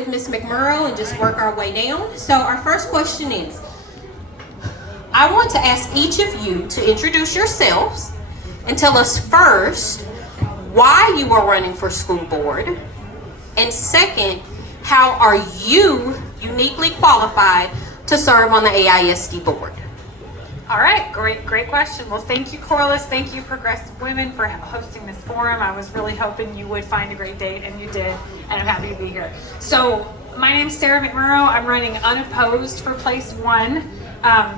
with Ms. McMurrow and just work our way down. So our first question is, I want to ask each of you to introduce yourselves and tell us first why you are running for school board, and second, how are you uniquely qualified to serve on the AISD board? All right, great question. Well, thank you, Corliss. Thank you, Progressive Women, for hosting this forum. I was really hoping you would find a great date, and you did, and I'm happy to be here. So, my name's Sarah McMurrow. I'm running unopposed for place 1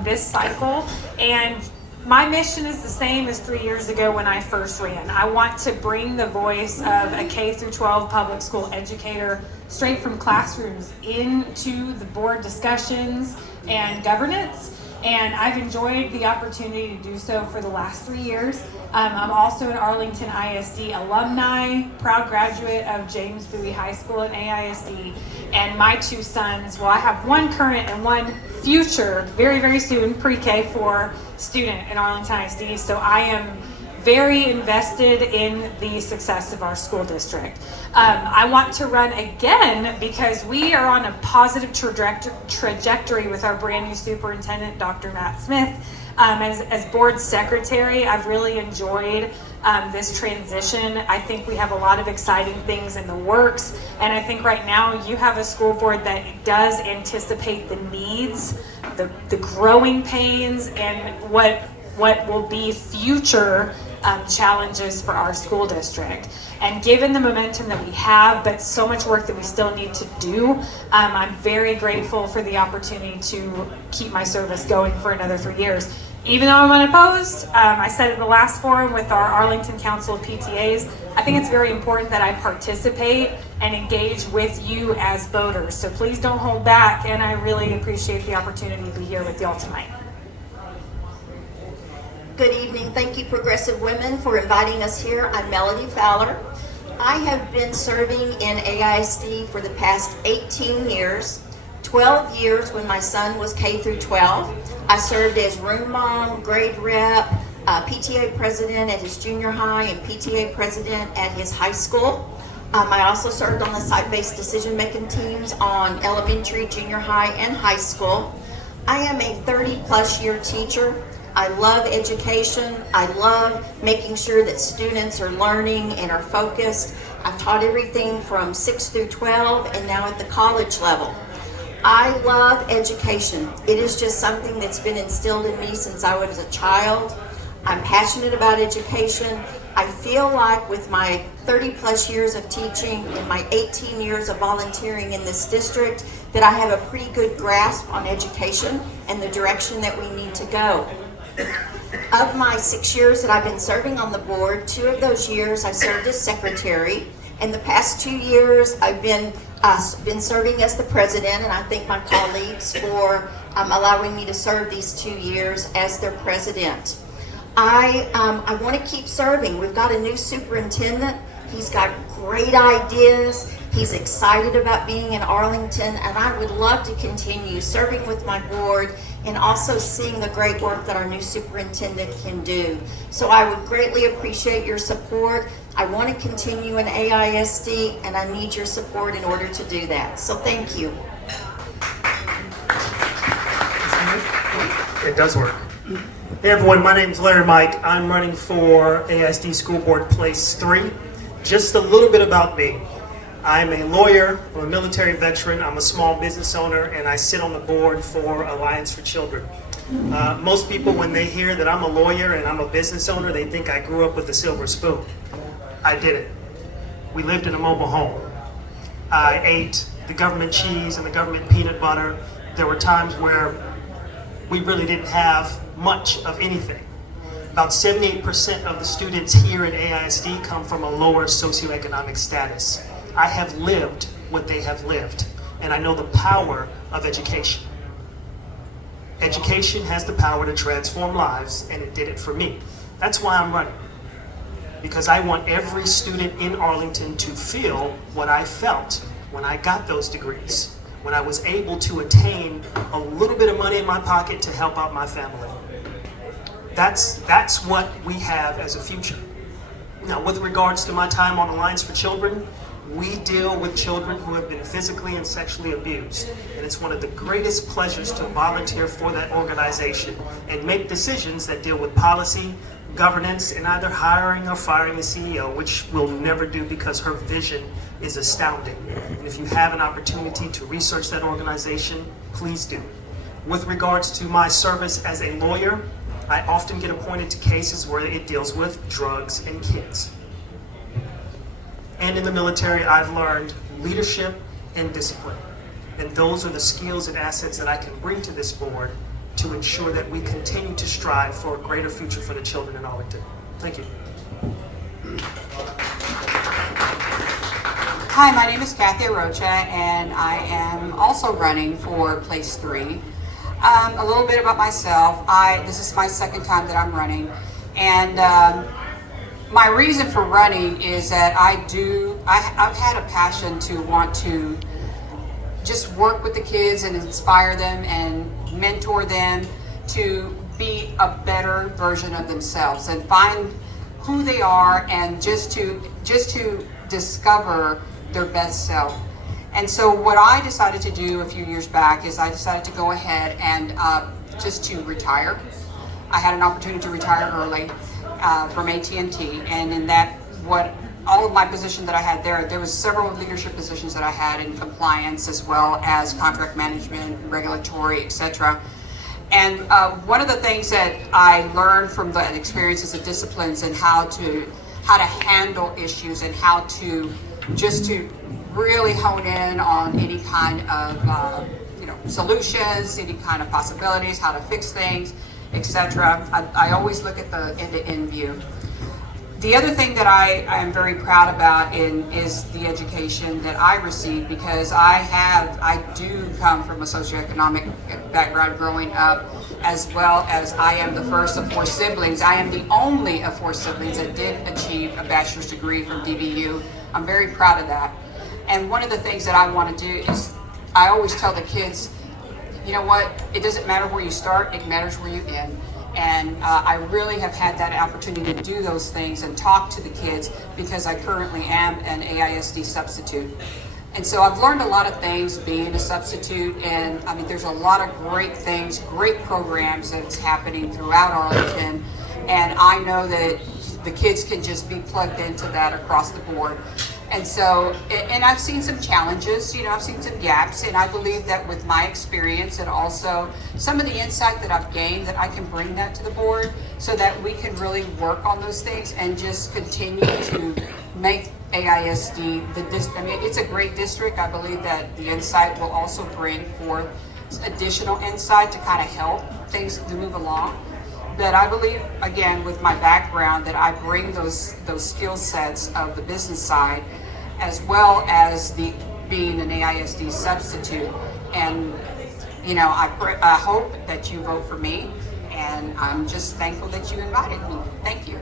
this cycle, and my mission is the same as 3 years ago when I first ran. I want to bring the voice of a K through 12 public school educator straight from classrooms into the board discussions and governance. And I've enjoyed the opportunity to do so for the last 3 years. I'm also an Arlington ISD alumni, proud graduate of James Bowie High School and AISD. And my 2 sons, well, I have one current and one future, very, very soon, pre-K 4 student in Arlington ISD. So I am very invested in the success of our school district. I want to run again because we are on a positive trajectory with our brand new superintendent, Dr. Matt Smith. As board secretary, I've really enjoyed this transition. I think we have a lot of exciting things in the works, and I think right now you have a school board that does anticipate the needs, the growing pains, and what will be future challenges for our school district. And given the momentum that we have, but so much work that we still need to do, I'm very grateful for the opportunity to keep my service going for another 3 years. Even though I'm unopposed, I said at the last forum with our Arlington Council of PTAs, I think it's very important that I participate and engage with you as voters. So please don't hold back, and I really appreciate the opportunity to be here with y'all tonight. Good evening. Thank you, Progressive Women, for inviting us here. I'm Melody Fowler. I have been serving in AISD for the past 18 years, 12 years when my son was K through 12. I served as room mom, grade rep, PTA president at his junior high, and PTA president at his high school. I also served on the site-based decision-making teams on elementary, junior high, and high school. I am a 30-plus year teacher. I love education. I love making sure that students are learning and are focused. I've taught everything from 6 through 12 and now at the college level. I love education. It is just something that's been instilled in me since I was a child. I'm passionate about education. I feel like with my 30 plus years of teaching and my 18 years of volunteering in this district that I have a pretty good grasp on education and the direction that we need to go. Of my 6 years that I've been serving on the board, 2 of those years I served as secretary, and the past 2 years I've been serving as the president, and I thank my colleagues for allowing me to serve these 2 years as their president. I want to keep serving. We've got a new superintendent. He's got great ideas. He's excited about being in Arlington, and I would love to continue serving with my board and also seeing the great work that our new superintendent can do. So I would greatly appreciate your support. I want to continue in AISD, and I need your support in order to do that. So thank you. It does work. Hey everyone, my name is Larry Mike. I'm running for AISD School Board Place 3. Just a little bit about me. I'm a lawyer, I'm a military veteran, I'm a small business owner, and I sit on the board for Alliance for Children. Most people, when they hear that I'm a lawyer and I'm a business owner, they think I grew up with a silver spoon. I didn't. We lived in a mobile home. I ate the government cheese and the government peanut butter. There were times where we really didn't have much of anything. About 78% of the students here at AISD come from a lower socioeconomic status. I have lived what they have lived, and I know the power of education. Education has the power to transform lives, and it did it for me. That's why I'm running, because I want every student in Arlington to feel what I felt when I got those degrees, when I was able to attain a little bit of money in my pocket to help out my family. That's what we have as a future. Now, with regards to my time on Alliance for Children, We deal with children who have been physically and sexually abused, and it's one of the greatest pleasures to volunteer for that organization and make decisions that deal with policy, governance, and either hiring or firing the CEO, which we'll never do because her vision is astounding. And if you have an opportunity to research that organization, please do. With regards to my service as a lawyer, I often get appointed to cases where it deals with drugs and kids. And in the military, I've learned leadership and discipline. And those are the skills and assets that I can bring to this board to ensure that we continue to strive for a greater future for the children in Arlington. Thank you. Hi, my name is Kathy Rocha, and I am also running for Place 3. A little bit about myself. This is my second time that I'm running, and my reason for running is that I've had a passion to want to just work with the kids and inspire them and mentor them to be a better version of themselves and find who they are and just to discover their best self. And so what I decided to do a few years back is I decided to go ahead and just to retire. I had an opportunity to retire early from AT&T, and in that, all of my positions that I had there was several leadership positions that I had in compliance as well as contract management, regulatory, etc. And one of the things that I learned from the experiences and disciplines and how to handle issues and how to really hone in on any kind of solutions, any kind of possibilities, how to fix things, etc. I always look at the end-to-end view. The other thing that I am very proud about is the education that I received, because I do come from a socioeconomic background growing up, as well as I am the first of 4 siblings. I am the only of 4 siblings that did achieve a bachelor's degree from DBU. I'm very proud of that. And one of the things that I want to do is I always tell the kids, you know what, it doesn't matter where you start, it matters where you end. And I really have had that opportunity to do those things and talk to the kids because I currently am an AISD substitute. And so I've learned a lot of things being a substitute, and I mean, there's a lot of great things, great programs that's happening throughout Arlington, and I know that the kids can just be plugged into that across the board. And so, and I've seen some challenges, I've seen some gaps, and I believe that with my experience and also some of the insight that I've gained, that I can bring that to the board so that we can really work on those things and just continue to make AISD it's a great district. I believe that the insight will also bring forth additional insight to kind of help things to move along. But I believe, again, with my background, that I bring those skill sets of the business side, as well as being an AISD substitute. And I hope that you vote for me, and I'm just thankful that you invited me. Thank you.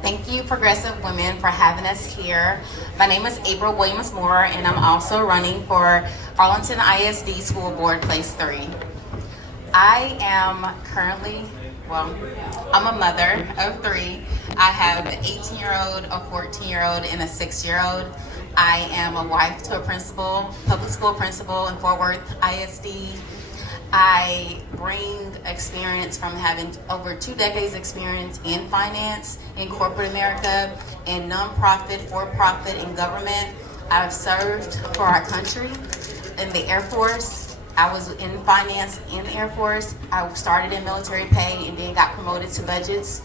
Thank you, Progressive Women, for having us here. My name is April Williams-Moore, and I'm also running for Arlington ISD School Board Place 3. I am currently, I'm a mother of 3. I have an 18-year-old, a 14-year-old, and a 6-year-old. I am a wife to a public school principal in Fort Worth ISD. I bring experience from having over 2 decades experience in finance, in corporate America, in nonprofit, for-profit, and government. I've served for our country in the Air Force. I was in finance in the Air Force. I started in military pay and then got promoted to budgets.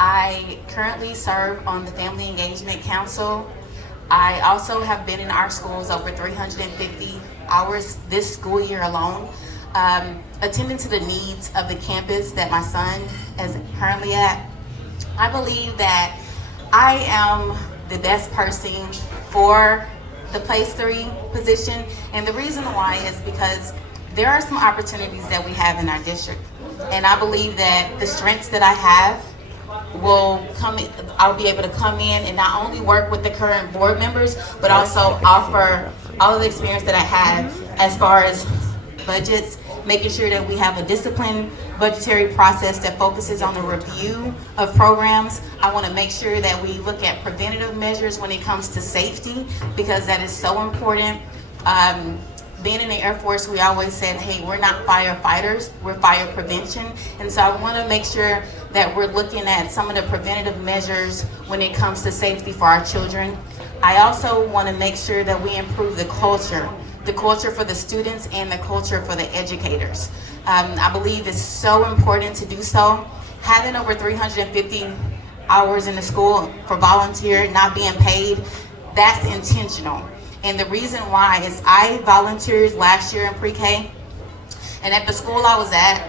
I currently serve on the Family Engagement Council. I also have been in our schools over 350 hours this school year alone. Attending to the needs of the campus that my son is currently at. I believe that I am the best person for the Place 3 position, and the reason why is because there are some opportunities that we have in our district, and I believe that the strengths that I have I'll be able to come in and not only work with the current board members, but also offer all of the experience that I have as far as budgets, making sure that we have a disciplined budgetary process that focuses on the review of programs. I want to make sure that we look at preventative measures when it comes to safety, because that is so important. Being in the Air Force, we always said, hey, we're not firefighters, we're fire prevention. And so I want to make sure that we're looking at some of the preventative measures when it comes to safety for our children. I also want to make sure that we improve the culture for the students and the culture for the educators. I believe it's so important to do so. Having over 350 hours in the school for volunteer, not being paid, that's intentional. And the reason why is I volunteered last year in pre-K, and at the school I was at,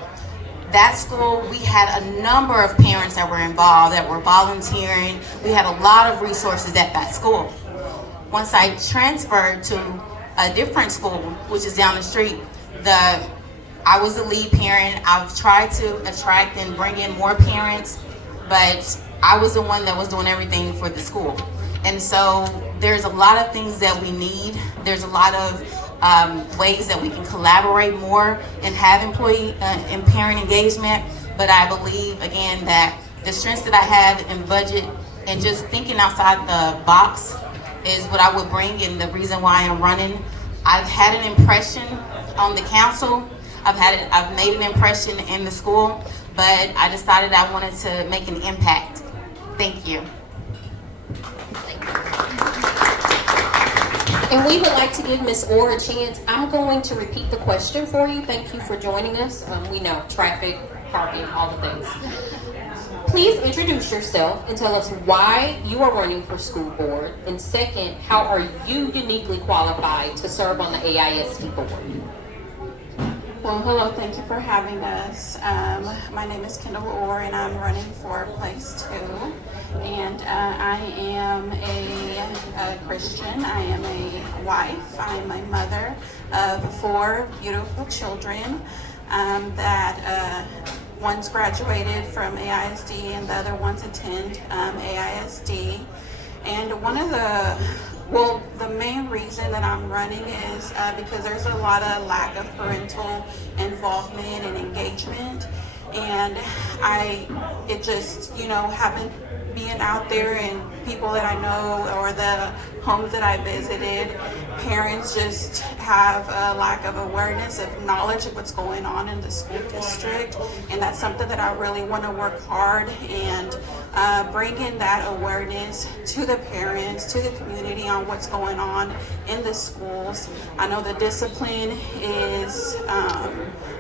that school, we had a number of parents that were involved, that were volunteering. We had a lot of resources at that school. Once I transferred to a different school, which is down the street, I was the lead parent. I've tried to attract and bring in more parents, but I was the one that was doing everything for the school. And so there's a lot of things that we need. There's a lot of ways that we can collaborate more and have employee and parent engagement. But I believe, again, that the strengths that I have in budget and just thinking outside the box is what I would bring, and the reason why I'm running. I've had an impression on the council. I've made an impression in the school, but I decided I wanted to make an impact. Thank you. And we would like to give Ms. Orr a chance. I'm going to repeat the question for you. Thank you for joining us. We know traffic, parking, all the things. Please introduce yourself and tell us why you are running for school board. And second, how are you uniquely qualified to serve on the AISD board? Well, hello, thank you for having us. My name is Kendall Orr, and I'm running for place 2. And I am a Christian. I am a wife. I am a mother of 4 beautiful children that one's graduated from AISD and the other ones attend AISD. And the main reason that I'm running is because there's a lot of lack of parental involvement and engagement. And having being out there and people that I know or the homes that I visited, parents just have a lack of awareness, of knowledge of what's going on in the school district. And that's something that I really want to work hard and bring in that awareness to the parents, to the community on what's going on in the schools. I know the discipline is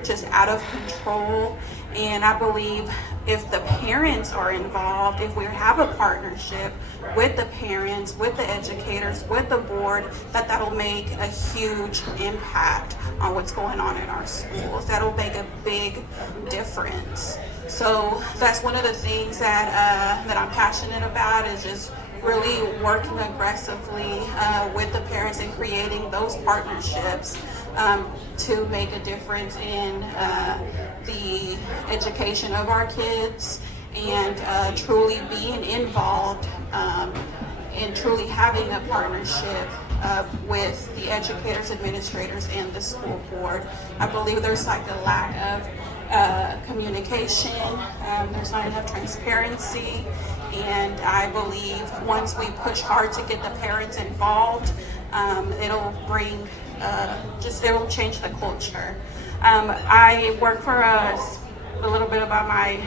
just out of control, and I believe if the parents are involved, if we have a partnership with the parents, with the educators, with the board, that'll make a huge impact on what's going on in our schools. That'll make a big difference. So that's one of the things that I'm passionate about, is just really working aggressively with the parents and creating those partnerships to make a difference in the education of our kids, and truly being involved and truly having a partnership with the educators, administrators, and the school board. I believe there's like a lack of communication, there's not enough transparency, and I believe once we push hard to get the parents involved, it'll bring it'll change the culture. I work for a little bit about my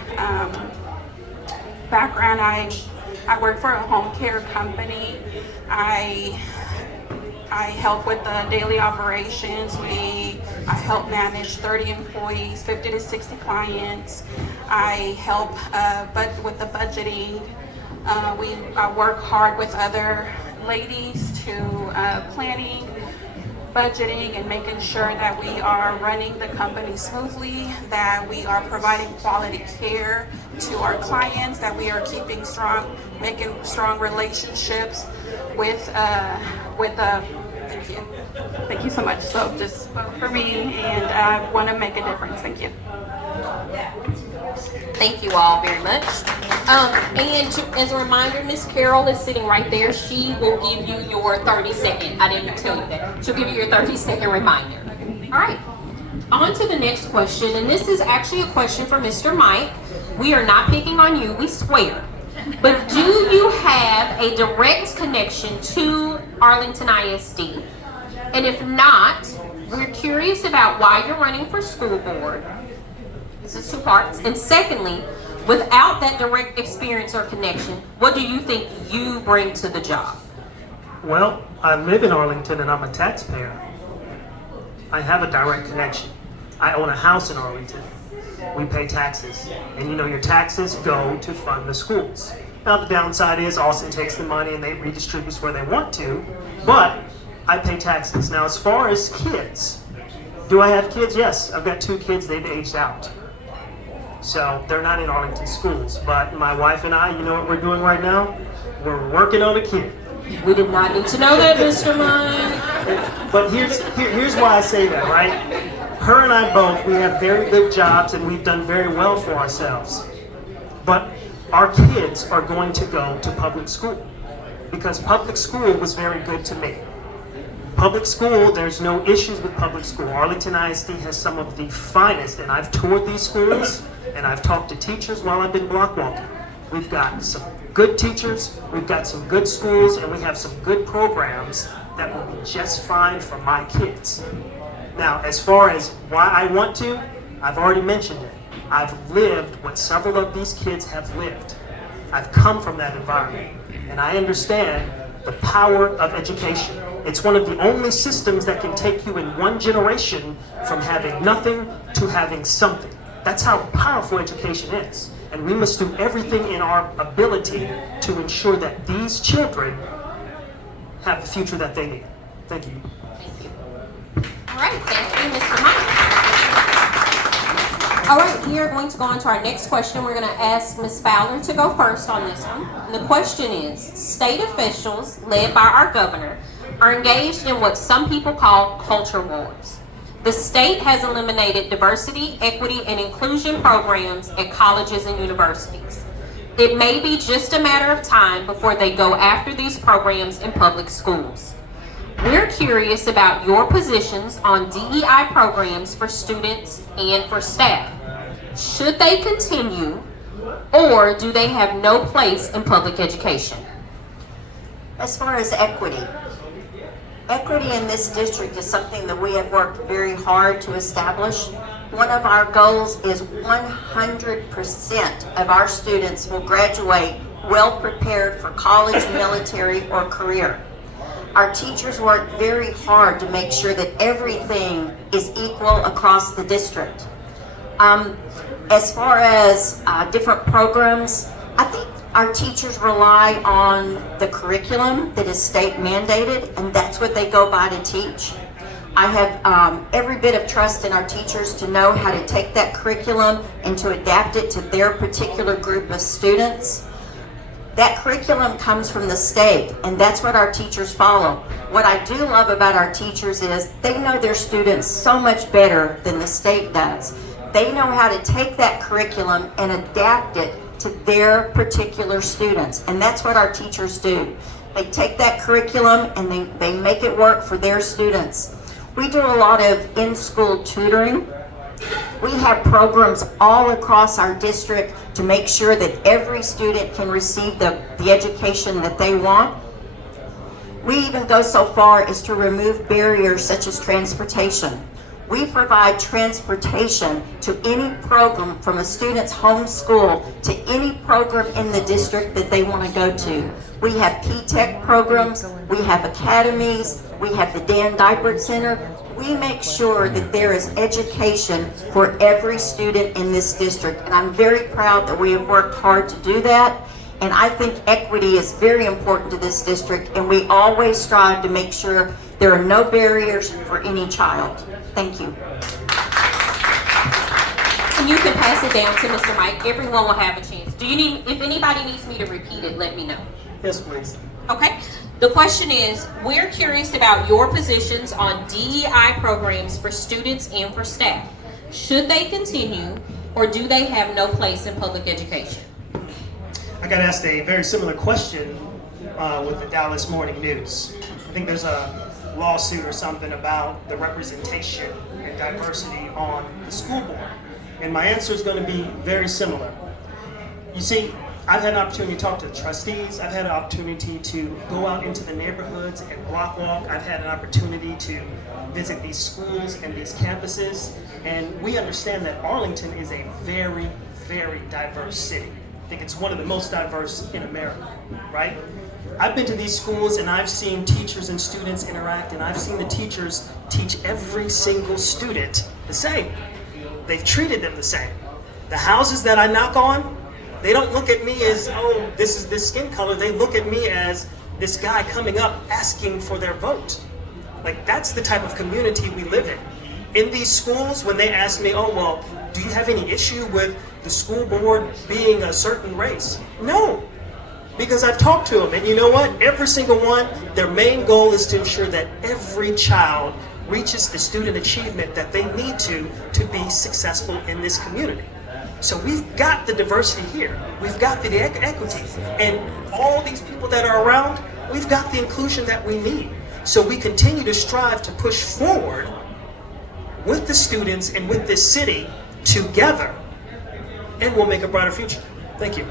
background. I work for a home care company. I help with the daily operations. I help manage 30 employees, 50 to 60 clients. I help with the budgeting. I work hard with other ladies to planning, budgeting, and making sure that we are running the company smoothly, that we are providing quality care to our clients, that we are keeping strong, making strong relationships with thank you so much. So just vote for me, and I want to make a difference. Thank you. Thank you all very much. As a reminder, Miss Carol is sitting right there. She will give you your 30-second. I didn't tell you that. She'll give you your 30-second reminder. All right. On to the next question, and this is actually a question for Mr. Mike. We are not picking on you, we swear. But do you have a direct connection to Arlington ISD? And if not, we're curious about why you're running for school board. This is two parts. And secondly, without that direct experience or connection, what do you think you bring to the job? Well, I live in Arlington and I'm a taxpayer. I have a direct connection. I own a house in Arlington. We pay taxes. And you know, your taxes go to fund the schools. Now the downside is Austin takes the money and they redistribute where they want to, but I pay taxes. Now as far as kids, do I have kids? Yes, I've got 2 kids, they've aged out. So they're not in Arlington schools, but my wife and I, you know what we're doing right now? We're working on a kid. We did not need to know that, Mr. Mike. But here's why I say that, right? Her and I both, we have very good jobs and we've done very well for ourselves. But our kids are going to go to public school because public school was very good to me. Public school, there's no issues with public school. Arlington ISD has some of the finest, and I've toured these schools and I've talked to teachers while I've been block walking. We've got some good teachers, we've got some good schools, and we have some good programs that will be just fine for my kids. Now, as far as why I want to, I've already mentioned it. I've lived what several of these kids have lived. I've come from that environment, and I understand the power of education. It's one of the only systems that can take you in one generation from having nothing to having something. That's how powerful education is. And we must do everything in our ability to ensure that these children have the future that they need. Thank you. Thank you. All right, thank you, Mr. Mike. All right, we are going to go on to our next question. We're going to ask Ms. Fowler to go first on this one. And the question is, state officials, led by our governor, are engaged in what some people call culture wars. The state has eliminated diversity, equity, and inclusion programs at colleges and universities. It may be just a matter of time before they go after these programs in public schools. We're curious about your positions on DEI programs for students and for staff. Should they continue, or do they have no place in public education? As far as equity in this district is something that we have worked very hard to establish. One of our goals is 100% of our students will graduate well prepared for college, military, or career. Our teachers work very hard to make sure that everything is equal across the district. As far as different programs, I think our teachers rely on the curriculum that is state mandated, and that's what they go by to teach. I have every bit of trust in our teachers to know how to take that curriculum and to adapt it to their particular group of students. That curriculum comes from the state, and that's what our teachers follow. What I do love about our teachers is they know their students so much better than the state does. They know how to take that curriculum and adapt it to their particular students, and that's what our teachers do. They take that curriculum and they make it work for their students. We do a lot of in-school tutoring. We have programs all across our district to make sure that every student can receive the education that they want. We even go so far as to remove barriers such as transportation. We provide transportation to any program from a student's home school to any program in the district that they want to go to. We have P-TECH programs, we have academies, we have the Dan Dipert Center. We make sure that there is education for every student in this district, and I'm very proud that we have worked hard to do that. And I think equity is very important to this district, and we always strive to make sure there are no barriers for any child. Thank you. And you can pass it down to Mr. Mike. Everyone will have a chance. Do you need, if anybody needs me to repeat it, let me know. Yes, please. Okay. The question is, we're curious about your positions on DEI programs for students and for staff. Should they continue, or do they have no place in public education? I got asked a very similar question with the Dallas Morning News. I think there's a lawsuit or something about the representation and diversity on the school board? And my answer is going to be very similar. You see, I've had an opportunity to talk to the trustees. I've had an opportunity to go out into the neighborhoods and block walk. I've had an opportunity to visit these schools and these campuses. And we understand that Arlington is a very, very diverse city. I think it's one of the most diverse in America, right? I've been to these schools and I've seen teachers and students interact, and I've seen the teachers teach every single student the same. They've treated them the same. The houses that I knock on, they don't look at me as, oh, this is this skin color. They look at me as this guy coming up asking for their vote. Like, that's the type of community we live in. In these schools, when they ask me, oh, well, do you have any issue with the school board being a certain race? No, because I've talked to them, and you know what? Every single one, their main goal is to ensure that every child reaches the student achievement that they need to be successful in this community. So we've got the diversity here. We've got the equity. And all these people that are around, we've got the inclusion that we need. So we continue to strive to push forward with the students and with this city together, and we'll make a brighter future. Thank you.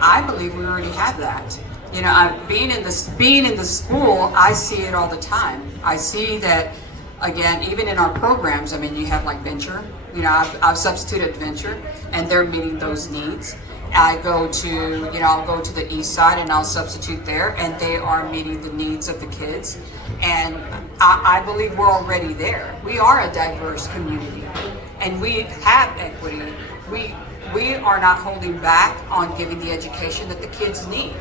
I believe we already have that. You know, being in the school, I see it all the time. I see that, again, even in our programs. I mean, you have like Venture. You know, I've substituted Venture, and they're meeting those needs. I'll go to the east side and I'll substitute there, and they are meeting the needs of the kids. And I believe we're already there. We are a diverse community, and we have equity. We are not holding back on giving the education that the kids need.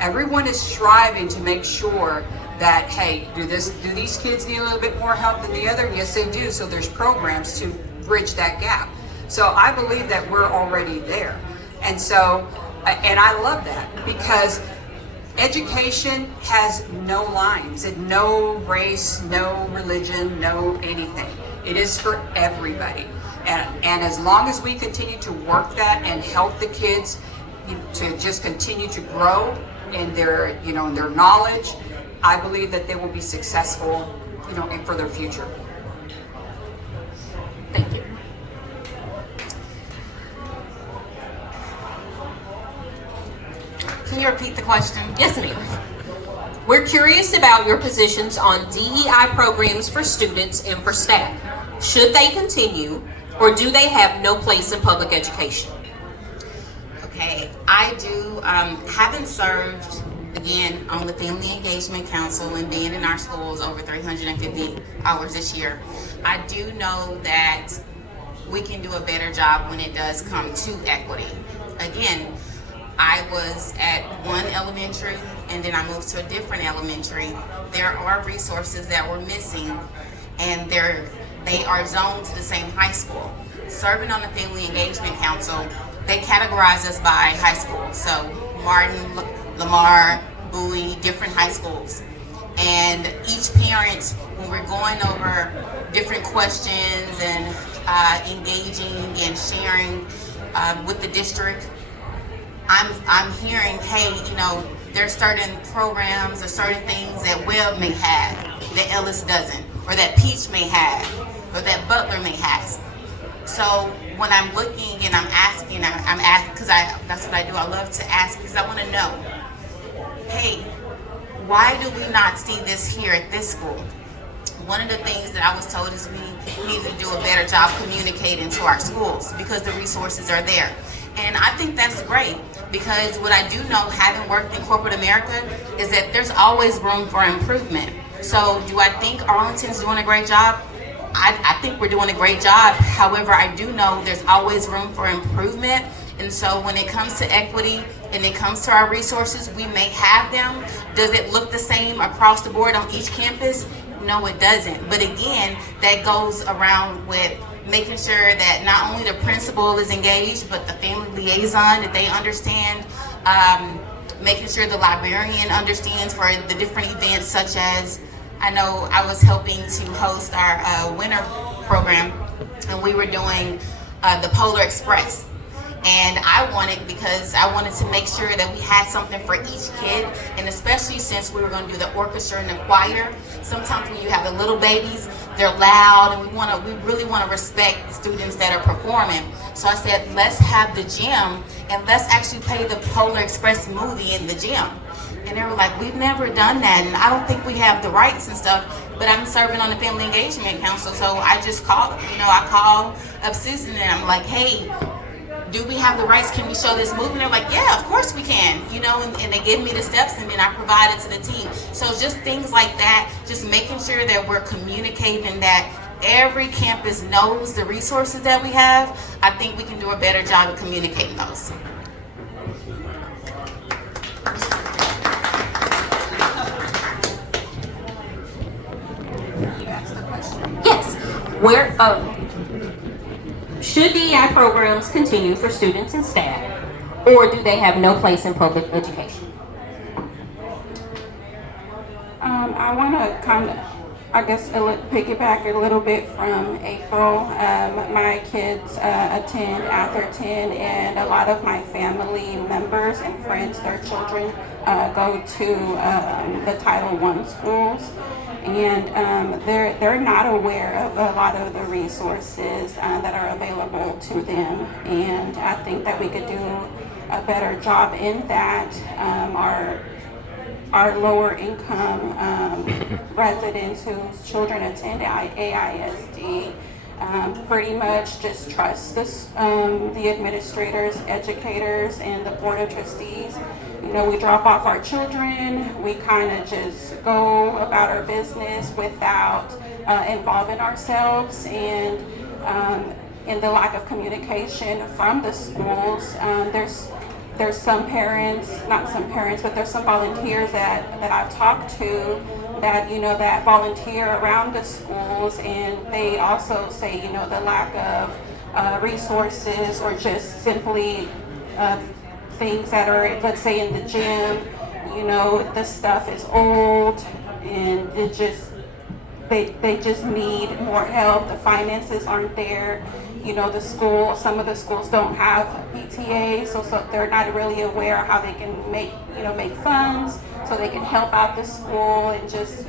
Everyone is striving to make sure that, hey, do these kids need a little bit more help than the other? Yes, they do. So there's programs to bridge that gap. So I believe that we're already there. And so, and I love that, because education has no lines, and no race, no religion, no anything. It is for everybody. And as long as we continue to work that and help the kids to just continue to grow in their, in their knowledge, I believe that they will be successful, and for their future. Thank you. Can you repeat the question? Yes, ma'am. We're curious about your positions on DEI programs for students and for staff. Should they continue, or do they have no place in public education? Okay, I do, having served, again, on the Family Engagement Council and being in our schools over 350 hours this year, I do know that we can do a better job when it does come to equity. Again, I was at one elementary and then I moved to a different elementary. There are resources that were missing, and they are zoned to the same high school. Serving on the Family Engagement Council, they categorize us by high school. So Martin, Lamar, Bowie, different high schools. And each parent, when we're going over different questions and engaging and sharing with the district, I'm hearing, hey, there's certain programs or certain things that Webb may have that Ellis doesn't, or that Peach may have, or that Butler may have. So when I'm looking and I'm asking, because that's what I do. I love to ask because I want to know, hey, why do we not see this here at this school? One of the things that I was told is we need to do a better job communicating to our schools because the resources are there. And I think that's great, because what I do know, having worked in corporate America, is that there's always room for improvement. So do I think Arlington's doing a great job? I think we're doing a great job. However, I do know there's always room for improvement. And so when it comes to equity and it comes to our resources, we may have them. Does it look the same across the board on each campus? No, it doesn't. But again, that goes around with making sure that not only the principal is engaged, but the family liaison, that they understand, making sure the librarian understands for the different events, such as, I know I was helping to host our winter program, and we were doing the Polar Express. And I wanted to make sure that we had something for each kid, and especially since we were going to do the orchestra and the choir. Sometimes when you have the little babies, they're loud, and we really want to respect the students that are performing. So I said, let's have the gym, and let's actually play the Polar Express movie in the gym. And they were like, we've never done that, and I don't think we have the rights and stuff, but I'm serving on the Family Engagement Council, so I just called, I called up Susan, and I'm like, hey, do we have the rights? Can we show this movie? And they're like, yeah, of course we can, and they give me the steps, and then I provide it to the team. So just things like that, just making sure that we're communicating, that every campus knows the resources that we have. I think we can do a better job of communicating those. Yes. Should DEI programs continue for students and staff, or do they have no place in public education? I want to kind of, piggyback a little bit from April. My kids attend Atherton, and a lot of my family members and friends, their children go to the Title I schools. And they're not aware of a lot of the resources that are available to them. And I think that we could do a better job in that. Our lower income residents whose children attend AISD pretty much just trust the administrators, educators, and the board of trustees. We drop off our children, we kind of just go about our business without involving ourselves, and in the lack of communication from the schools, there's some parents, not some parents, but there's some volunteers that I've talked to that, that volunteer around the schools, and they also say, the lack of resources, or just simply things that are, let's say in the gym, the stuff is old, and they just need more help. The finances aren't there. Some of the schools don't have PTA, so they're not really aware how they can make funds so they can help out the school, and just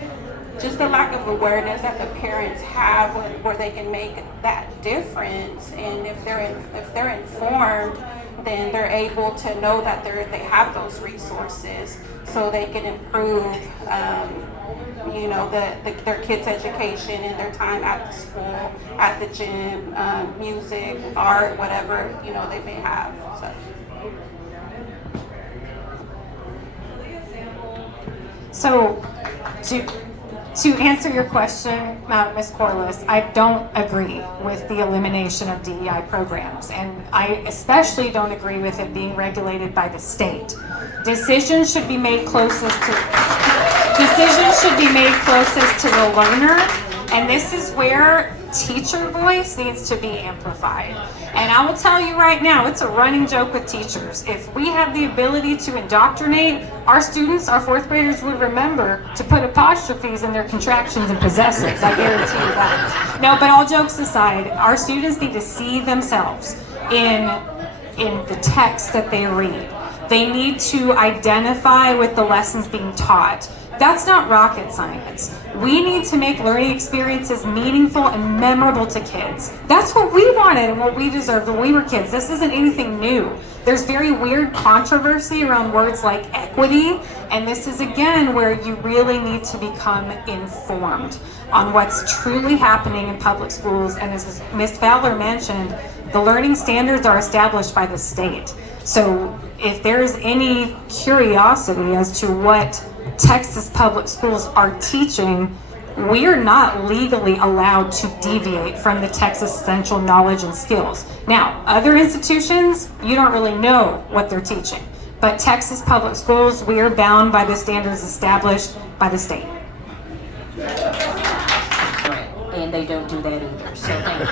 the lack of awareness that the parents have where they can make that difference. And if they're informed, then they're able to know that they have those resources, so they can improve their kids' education and their time at the school, at the gym, music, art, whatever they may have. So to answer your question, Ms. Corliss, I don't agree with the elimination of DEI programs, and I especially don't agree with it being regulated by the state. Decisions should be made closest to the learner, and this is where teacher voice needs to be amplified. And I will tell you right now, it's a running joke with teachers. If we have the ability to indoctrinate, our students, our fourth graders, would remember to put apostrophes in their contractions and possessives. I guarantee you that. No, but all jokes aside, our students need to see themselves in the text that they read. They need to identify with the lessons being taught. That's not rocket science. We need to make learning experiences meaningful and memorable to kids. That's what we wanted and what we deserved when we were kids. This isn't anything new. There's very weird controversy around words like equity, and this is again where you really need to become informed on what's truly happening in public schools. And as Ms. Fowler mentioned, the learning standards are established by the state. So if there's any curiosity as to what Texas public schools are teaching, we are not legally allowed to deviate from the Texas Essential Knowledge and Skills. Now, other institutions, you don't really know what they're teaching. But Texas public schools, we are bound by the standards established by the state. And they don't do that either, so thank you.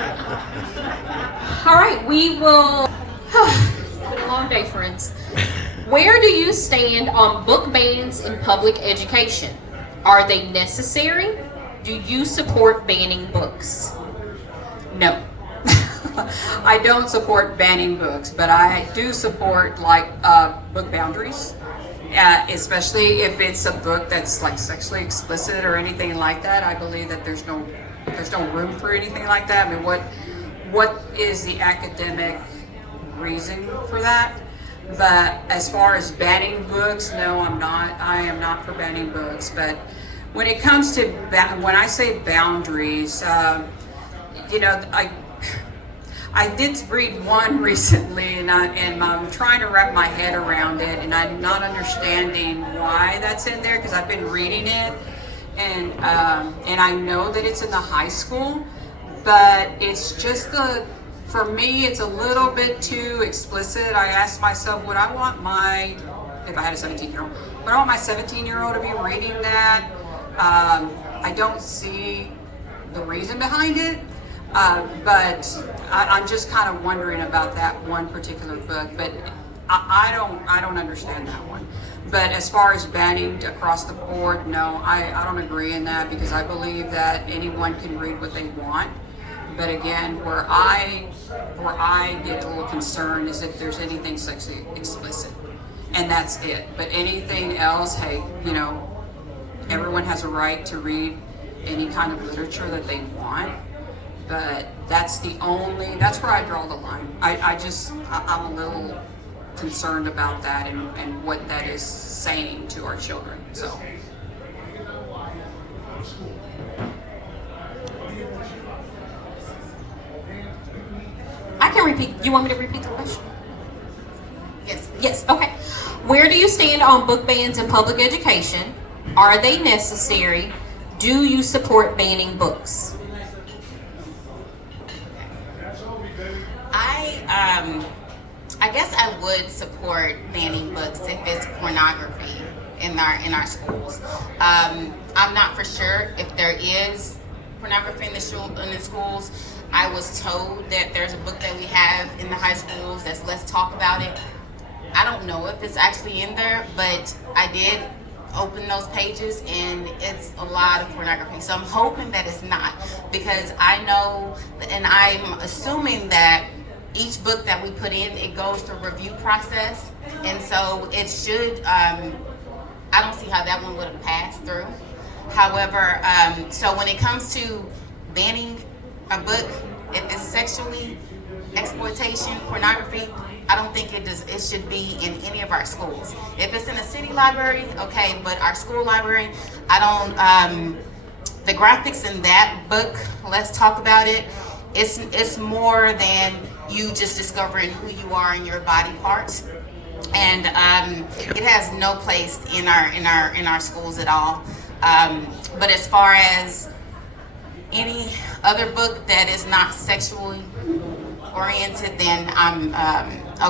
All right, we will... It's been a long day, friends. Where do you stand on book bans in public education? Are they necessary? Do you support banning books? No. I don't support banning books, but I do support like book boundaries, especially if it's a book that's like sexually explicit or anything like that. I believe that there's no room for anything like that. I mean, what is the academic reason for that? But as far as banning books, no, I'm not. I am not for banning books. But when it comes to when I say boundaries, you know, I did read one recently, and I'm trying to wrap my head around it, and I'm not understanding why that's in there because I've been reading it, and I know that it's in the high school, but it's just for me, it's a little bit too explicit. I asked myself, would I want if I had a 17-year-old, would I want my 17-year-old to be reading that? I don't see the reason behind it, but I'm just kind of wondering about that one particular book. But I don't understand that one. But as far as banning across the board, no, I don't agree in that because I believe that anyone can read what they want. But again, where I get a little concerned is if there's anything sexually explicit, and that's it. But anything else, hey, you know, everyone has a right to read any kind of literature that they want. But that's where I draw the line. I'm a little concerned about that and what that is saying to our children. So. I can repeat. You want me to repeat the question? Yes. Yes, okay. Where do you stand on book bans in public education? Are they necessary? Do you support banning books? I guess I would support banning books if it's pornography in our schools. I'm not for sure if there is pornography in the schools. I was told that there's a book that we have in the high schools that's Let's Talk About It. I don't know if it's actually in there, but I did open those pages and it's a lot of pornography. So I'm hoping that it's not, because I know and I'm assuming that each book that we put in, it goes through a review process, and so it should, I don't see how that one would have passed through. However, so when it comes to banning a book, if it's sexually exploitation, pornography, I don't think it should be in any of our schools. If it's in a city library, okay, but our school library, I don't, the graphics in that book, Let's Talk About It, it's more than you just discovering who you are in your body parts, and it has no place in our schools at all. But as far as any other book that is not sexually oriented, then I'm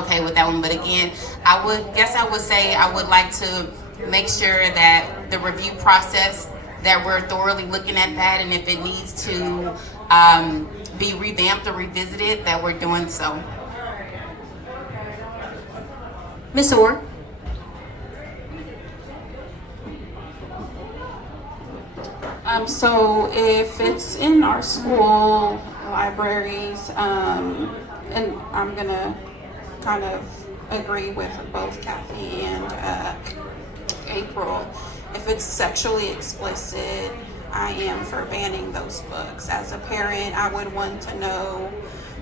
okay with that one. But again, I would say I would like to make sure that the review process, that we're thoroughly looking at that, and if it needs to be revamped or revisited, that we're doing so. Ms. Orr? So if it's in our school libraries, and I'm gonna kind of agree with both Kathy and April, if it's sexually explicit, I am for banning those books. As a parent, I would want to know,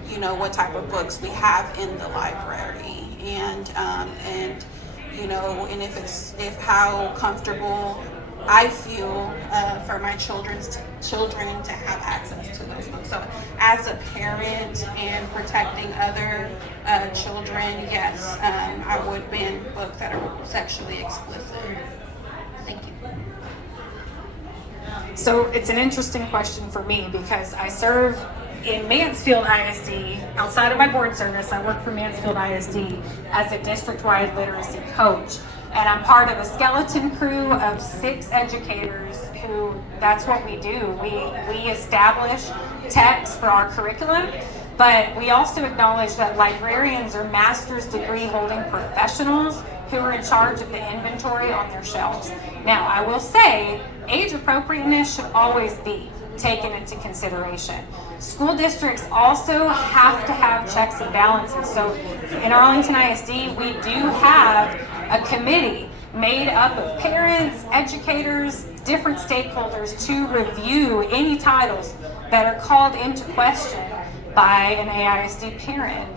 you know, what type of books we have in the library, and you know, and if how comfortable I feel for my children to have access to those books. So as a parent and protecting other children, yes, I would ban books that are sexually explicit. Thank you. So it's an interesting question for me because I serve in Mansfield ISD. Outside of my board service, I work for Mansfield ISD as a district-wide literacy coach. And I'm part of a skeleton crew of 6 educators who, that's what we do. We establish text for our curriculum, but we also acknowledge that librarians are master's degree holding professionals who are in charge of the inventory on their shelves. Now, I will say, age appropriateness should always be taken into consideration. School districts also have to have checks and balances. So in Arlington ISD, we do have a committee made up of parents, educators, different stakeholders to review any titles that are called into question by an AISD parent.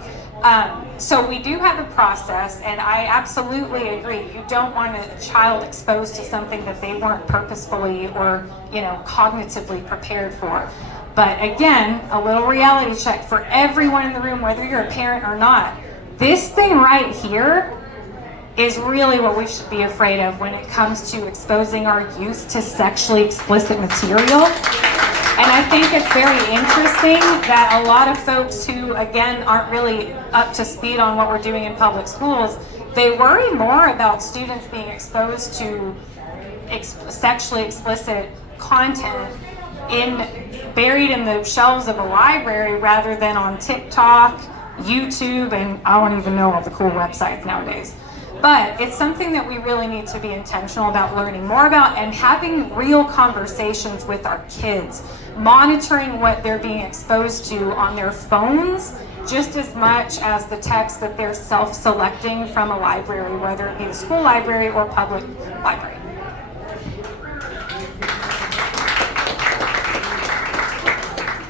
So we do have a process, and I absolutely agree. You don't want a child exposed to something that they weren't purposefully or, cognitively prepared for. But again, a little reality check for everyone in the room, whether you're a parent or not. This thing right here is really what we should be afraid of when it comes to exposing our youth to sexually explicit material. And I think it's very interesting that a lot of folks who, again, aren't really up to speed on what we're doing in public schools, they worry more about students being exposed to sexually explicit content buried in the shelves of a library rather than on TikTok, YouTube, and I don't even know all the cool websites nowadays. But it's something that we really need to be intentional about learning more about and having real conversations with our kids, monitoring what they're being exposed to on their phones just as much as the text that they're self-selecting from a library, whether it be the school library or public library.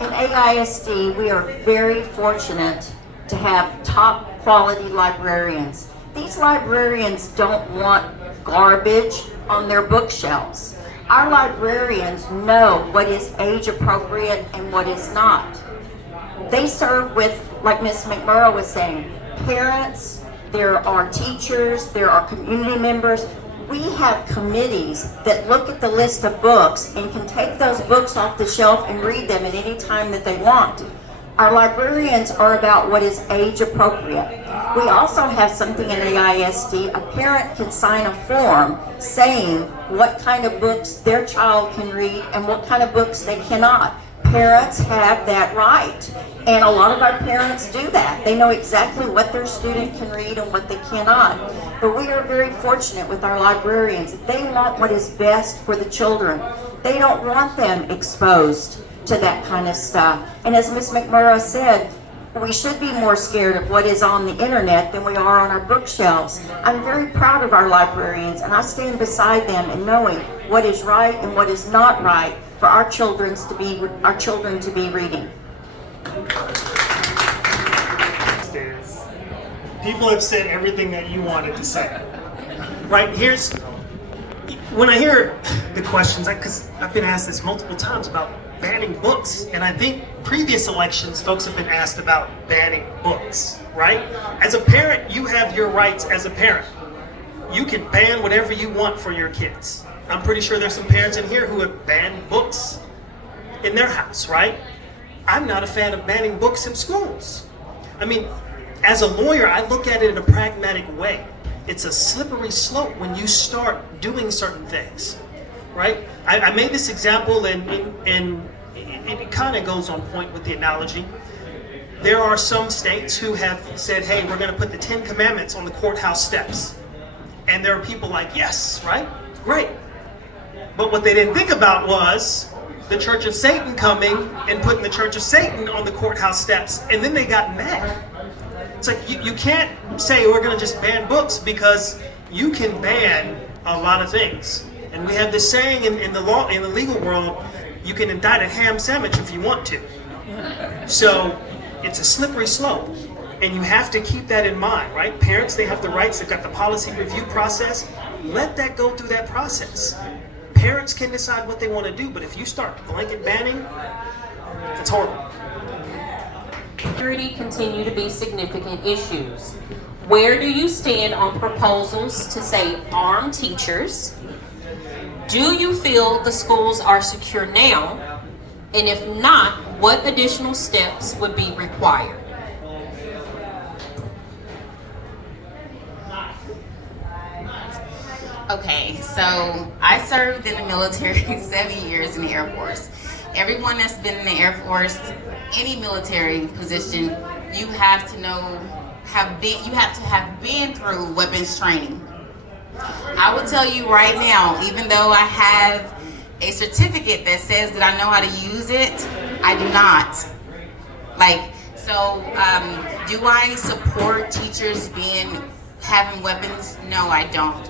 In AISD, we are very fortunate to have top quality librarians. These librarians don't want garbage on their bookshelves. Our librarians know what is age appropriate and what is not. They serve with, like Ms. McMurrow was saying, parents, there are teachers, there are community members. We have committees that look at the list of books and can take those books off the shelf and read them at any time that they want. Our librarians are about what is age appropriate. We also have something in AISD. A parent can sign a form saying what kind of books their child can read and what kind of books they cannot. Parents have that right, and a lot of our parents do that. They know exactly what their student can read and what they cannot. But we are very fortunate with our librarians. They want what is best for the children. They don't want them exposed to that kind of stuff. And as Ms. McMurrow said, we should be more scared of what is on the internet than we are on our bookshelves. I'm very proud of our librarians, and I stand beside them in knowing what is right and what is not right for our children to be reading. People have said everything that you wanted to say. Right, when I hear the questions, because I've been asked this multiple times about banning books, and I think previous elections folks have been asked about banning books, right? As a parent, you have your rights as a parent. You can ban whatever you want for your kids. I'm pretty sure there's some parents in here who have banned books in their house, right? I'm not a fan of banning books in schools. I mean, as a lawyer, I look at it in a pragmatic way. It's a slippery slope when you start doing certain things, right? I made this example, and it kind of goes on point with the analogy. There are some states who have said, hey, we're going to put the 10 Commandments on the courthouse steps. And there are people like, yes, right? Great. But what they didn't think about was the Church of Satan coming and putting the Church of Satan on the courthouse steps, and then they got mad. It's like, you can't say we're going to just ban books, because you can ban a lot of things. And we have this saying in the legal world, you can indict a ham sandwich if you want to. So it's a slippery slope, and you have to keep that in mind, right? Parents, they have the rights, they've got the policy review process. Let that go through that process. Parents can decide what they want to do, but if you start blanket banning, it's horrible. Security continue to be significant issues. Where do you stand on proposals to say arm teachers? Do you feel the schools are secure now? And if not, what additional steps would be required? Okay, so I served in the military 7 years in the Air Force. Everyone that's been in the Air Force, any military position, you have to have been through weapons training. I will tell you right now, even though I have a certificate that says that I know how to use it, I do not. Like, so do I support teachers having weapons? No, I don't.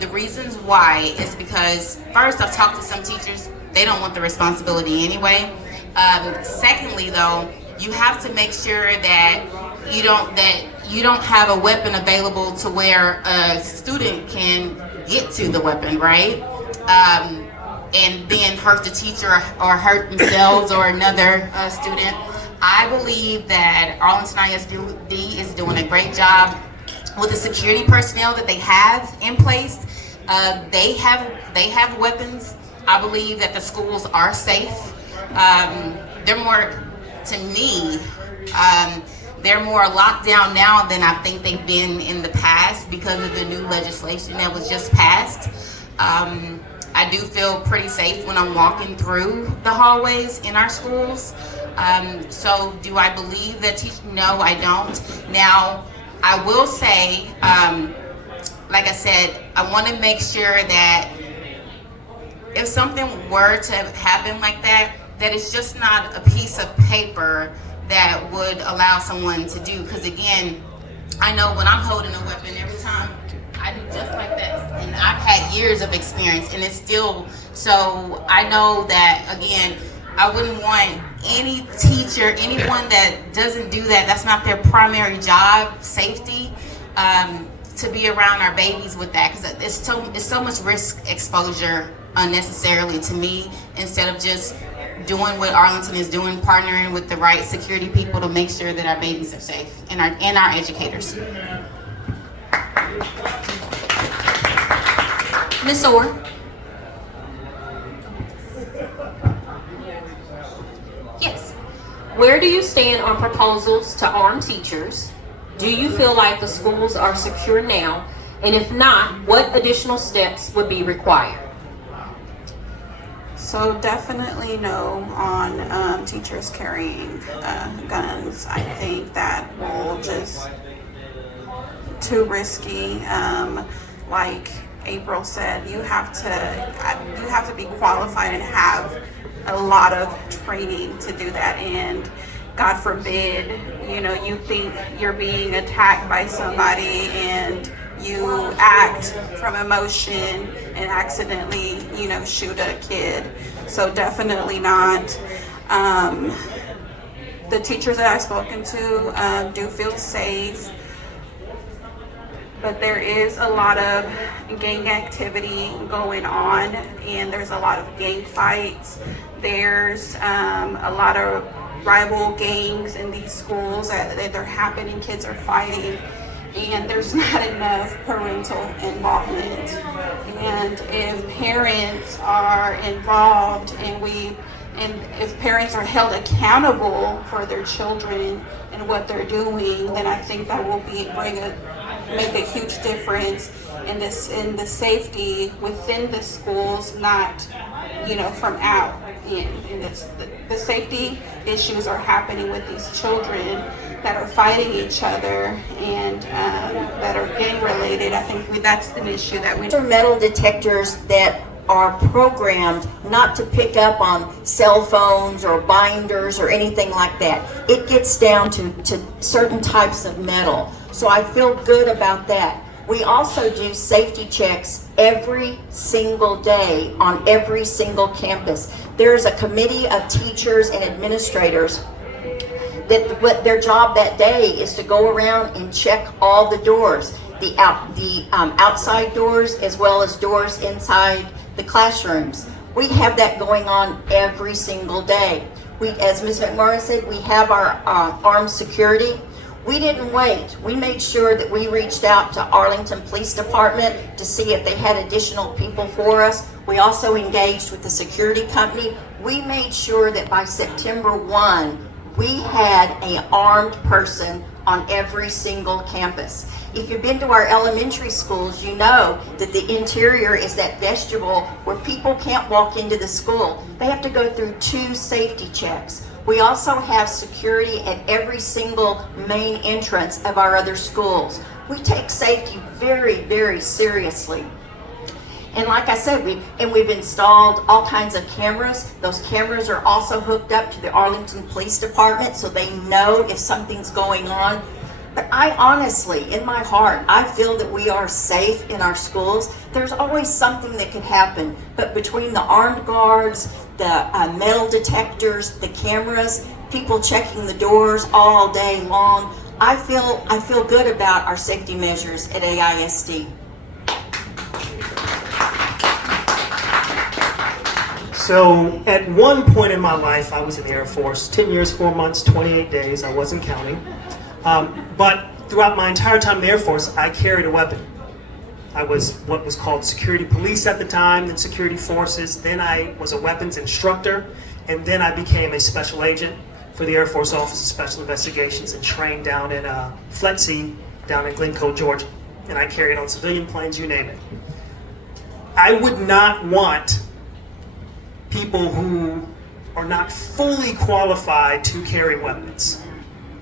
The reasons why is because, first, I've talked to some teachers, they don't want the responsibility anyway. Secondly, though, you have to make sure that you don't have a weapon available to where a student can get to the weapon, right? And then hurt the teacher or hurt themselves or another student. I believe that Arlington ISD is doing a great job with the security personnel that they have in place. They have weapons. I believe that the schools are safe. They're more, to me, they're more locked down now than I think they've been in the past because of the new legislation that was just passed. I do feel pretty safe when I'm walking through the hallways in our schools. So do I believe that no, I don't. Now, I will say, like I said, I want to make sure that if something were to happen like that, that it's just not a piece of paper that would allow someone to do. Because again, I know when I'm holding a weapon, every time I do just like this, and I've had years of experience, and it's still, so I know that, again, I wouldn't want any teacher, anyone that doesn't do that, that's not their primary job, safety, to be around our babies with that, because it's so much risk exposure unnecessarily to me, instead of just doing what Arlington is doing, partnering with the right security people to make sure that our babies are safe, and our educators. Ms. Orr? Yes. Where do you stand on proposals to arm teachers? Do you feel like the schools are secure now? And if not, what additional steps would be required? So definitely no on teachers carrying guns. I think that will just too risky. Like April said, you have to be qualified and have a lot of training to do that. And God forbid, you think you're being attacked by somebody and you act from emotion and accidentally, shoot a kid. So definitely not. The teachers that I've spoken to do feel safe, but there is a lot of gang activity going on, and there's a lot of gang fights. There's a lot of rival gangs in these schools that they're happening. Kids are fighting, and there's not enough parental involvement. And if parents are involved and if parents are held accountable for their children and what they're doing, then I think that will make a huge difference in the safety within the schools, not from out in. And the safety issues are happening with these children that are fighting each other and that are gang related. I think that's an issue that we. These are metal detectors that are programmed not to pick up on cell phones or binders or anything like that. It gets down to certain types of metal. So I feel good about that. We also do safety checks every single day on every single campus. There's a committee of teachers and administrators that what their job that day is to go around and check all the doors, the outside doors as well as doors inside the classrooms. We have that going on every single day. As Ms. McMurray said, we have our armed security. We didn't wait. We made sure that we reached out to Arlington Police Department to see if they had additional people for us. We also engaged with the security company. We made sure that by September 1, we had an armed person on every single campus. If you've been to our elementary schools, you know that the interior is that vestibule where people can't walk into the school. They have to go through 2 safety checks. We also have security at every single main entrance of our other schools. We take safety very, very seriously. And like I said, we've installed all kinds of cameras. Those cameras are also hooked up to the Arlington Police Department, so they know if something's going on. But I honestly, in my heart, I feel that we are safe in our schools. There's always something that could happen, but between the armed guards, the metal detectors, the cameras, people checking the doors all day long, I feel good about our safety measures at AISD. So at one point in my life, I was in the Air Force, 10 years, 4 months, 28 days, I wasn't counting. But throughout my entire time in the Air Force, I carried a weapon. I was what was called security police at the time, then security forces, then I was a weapons instructor, and then I became a special agent for the Air Force Office of Special Investigations and trained down in FLETC, down in Glencoe, Georgia. And I carried on civilian planes, you name it. I would not want people who are not fully qualified to carry weapons,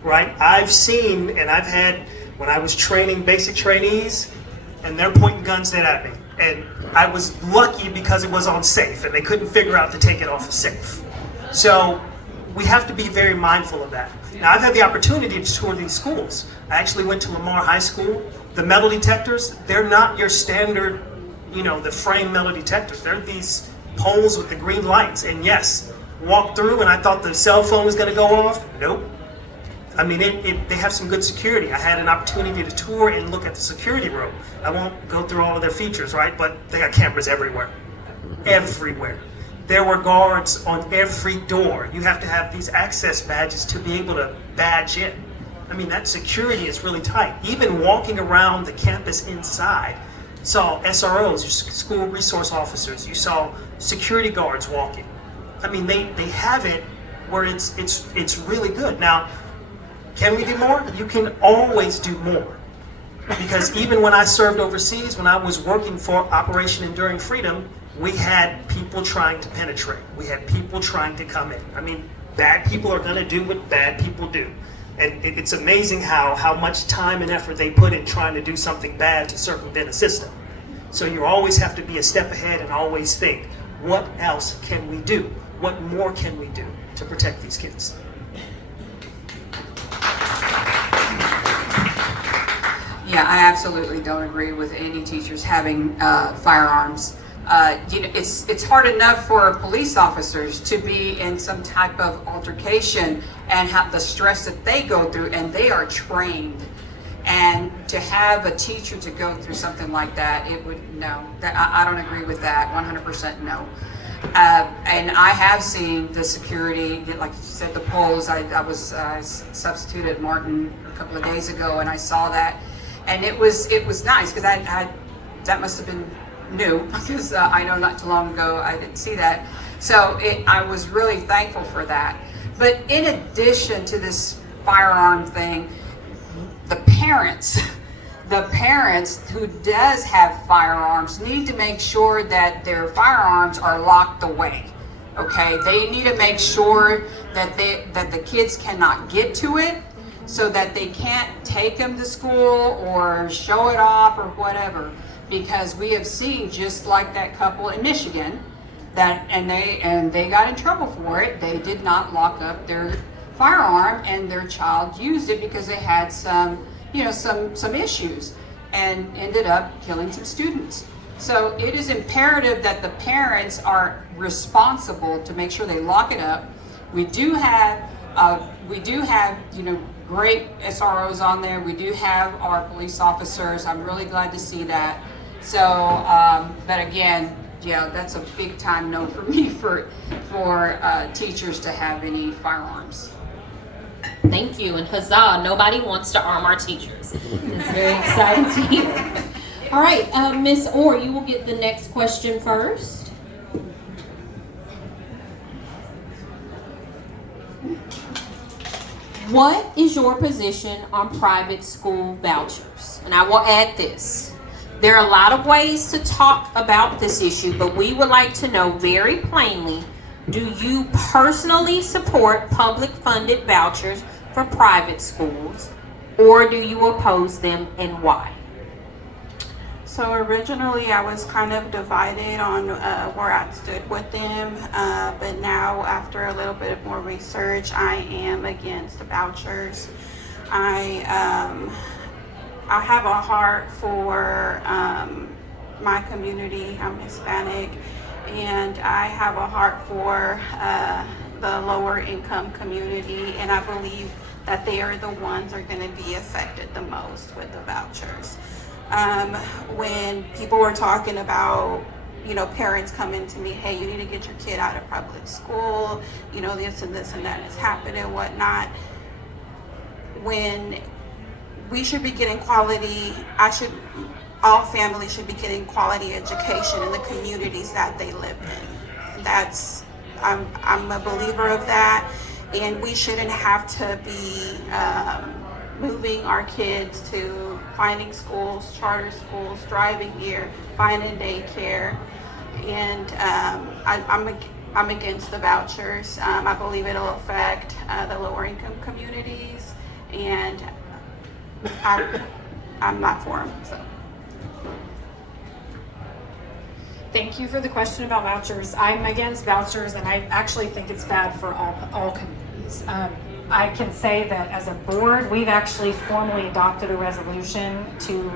right? I've seen, and I've had, when I was training basic trainees, and they're pointing guns dead at me. And I was lucky because it was on safe, and they couldn't figure out to take it off of safe. So we have to be very mindful of that. Now, I've had the opportunity to tour these schools. I actually went to Lamar High School. The metal detectors, they're not your standard, the frame metal detectors. They're these poles with the green lights. And yes, walked through and I thought the cell phone was gonna go off. Nope. I mean, they have some good security. I had an opportunity to tour and look at the security room. I won't go through all of their features, right? But they got cameras everywhere. Everywhere. There were guards on every door. You have to have these access badges to be able to badge in. I mean, that security is really tight. Even walking around the campus inside, saw SROs, school resource officers, you saw security guards walking. I mean, they have it where it's really good. Now, can we do more? You can always do more. Because even when I served overseas, when I was working for Operation Enduring Freedom, we had people trying to penetrate. We had people trying to come in. I mean, bad people are gonna do what bad people do. And it's amazing how much time and effort they put in trying to do something bad to circumvent a system. So you always have to be a step ahead and always think, what else can we do? What more can we do to protect these kids? Yeah, I absolutely don't agree with any teachers having firearms. It's hard enough for police officers to be in some type of altercation and have the stress that they go through, and they are trained. And to have a teacher to go through something like that, I don't agree with that. 100% no. And I have seen the security, like you said, the poles. I was substituted at Martin a couple of days ago, and I saw that. And it was nice because that must have been new because I know not too long ago I didn't see that. So I was really thankful for that. But in addition to this firearm thing, the parents who does have firearms need to make sure that their firearms are locked away. Okay, they need to make sure that the kids cannot get to it, so that they can't take them to school or show it off or whatever. Because we have seen, just like that couple in Michigan, and they got in trouble for it. They did not lock up their firearm, and their child used it because they had some issues, and ended up killing some students. So it is imperative that the parents are responsible to make sure they lock it up. We do have great SROs on there. We do have our police officers. I'm really glad to see that. So, but again, yeah, that's a big time no for me for teachers to have any firearms. Thank you, and huzzah, nobody wants to arm our teachers. It's very exciting to hear. All right, Miss Orr, you will get the next question first. What is your position on private school vouchers? And I will add this. There are a lot of ways to talk about this issue, but we would like to know very plainly, do you personally support public funded vouchers for private schools, or do you oppose them, and why? So So originally I was kind of divided on where I stood with them, but now after a little bit more research, I am against the vouchers. I have a heart for my community. I'm Hispanic, and I have a heart for the lower income community, and I believe that they are the ones that are going to be affected the most with the vouchers. When people were talking about, parents coming to me, hey, you need to get your kid out of public school, this and this and that is happening and whatnot. When we should be getting quality, all families should be getting quality education in the communities that they live in. I'm a believer of that, and we shouldn't have to be moving our kids to finding schools, charter schools, driving here, finding daycare, and I'm against the vouchers. I believe it'll affect the lower income communities, and I'm not for them. So. Thank you for the question about vouchers. I'm against vouchers, and I actually think it's bad for all communities. I can say that as a board, we've actually formally adopted a resolution to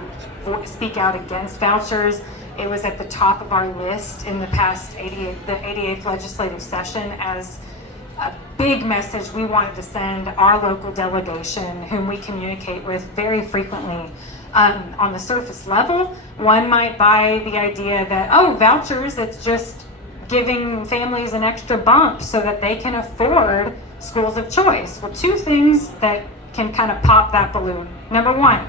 speak out against vouchers. It was at the top of our list in the past 88th legislative session as a big message we wanted to send our local delegation, whom we communicate with very frequently. On the surface level, one might buy the idea that, vouchers, it's just giving families an extra bump so that they can afford schools of choice. Well, two things that can kind of pop that balloon. Number one,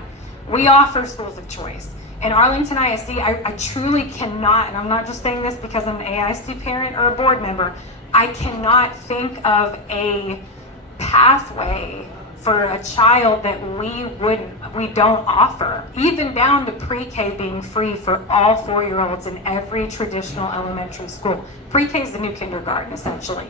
we offer schools of choice. In Arlington ISD, I truly cannot, and I'm not just saying this because I'm an AISD parent or a board member, I cannot think of a pathway for a child that we don't offer, even down to pre-K being free for all 4-year-olds in every traditional elementary school. Pre-K is the new kindergarten, essentially.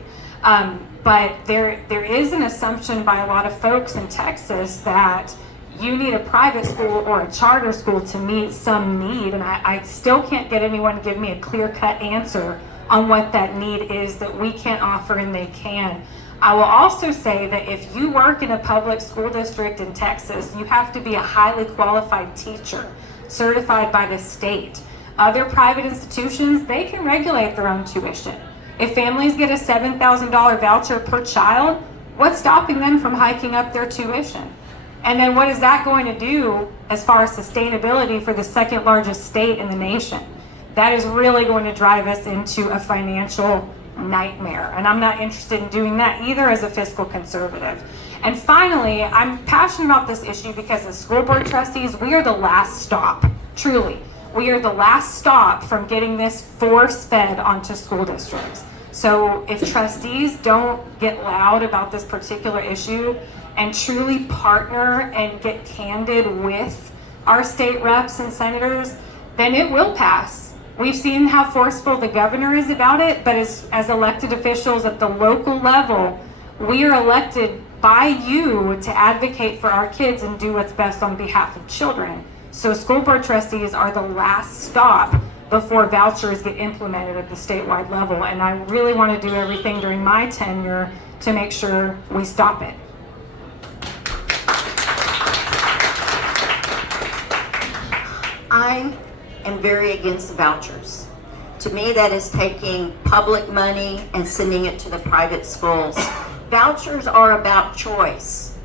But there is an assumption by a lot of folks in Texas that you need a private school or a charter school to meet some need, and I still can't get anyone to give me a clear-cut answer on what that need is that we can't offer and they can. I will also say that if you work in a public school district in Texas, you have to be a highly qualified teacher, certified by the state. Other private institutions, they can regulate their own tuition. If families get a $7,000 voucher per child, what's stopping them from hiking up their tuition? And then what is that going to do as far as sustainability for the second largest state in the nation? That is really going to drive us into a financial nightmare, and I'm not interested in doing that either as a fiscal conservative. And finally, I'm passionate about this issue because as school board trustees, we are the last stop, truly. We are the last stop from getting this force-fed onto school districts. So if trustees don't get loud about this particular issue and truly partner and get candid with our state reps and senators, then it will pass. We've seen how forceful the governor is about it, but as elected officials at the local level, we are elected by you to advocate for our kids and do what's best on behalf of children. So school board trustees are the last stop before vouchers get implemented at the statewide level, and I really want to do everything during my tenure to make sure we stop it. I am very against the vouchers. To me, that is taking public money and sending it to the private schools. Vouchers are about choice.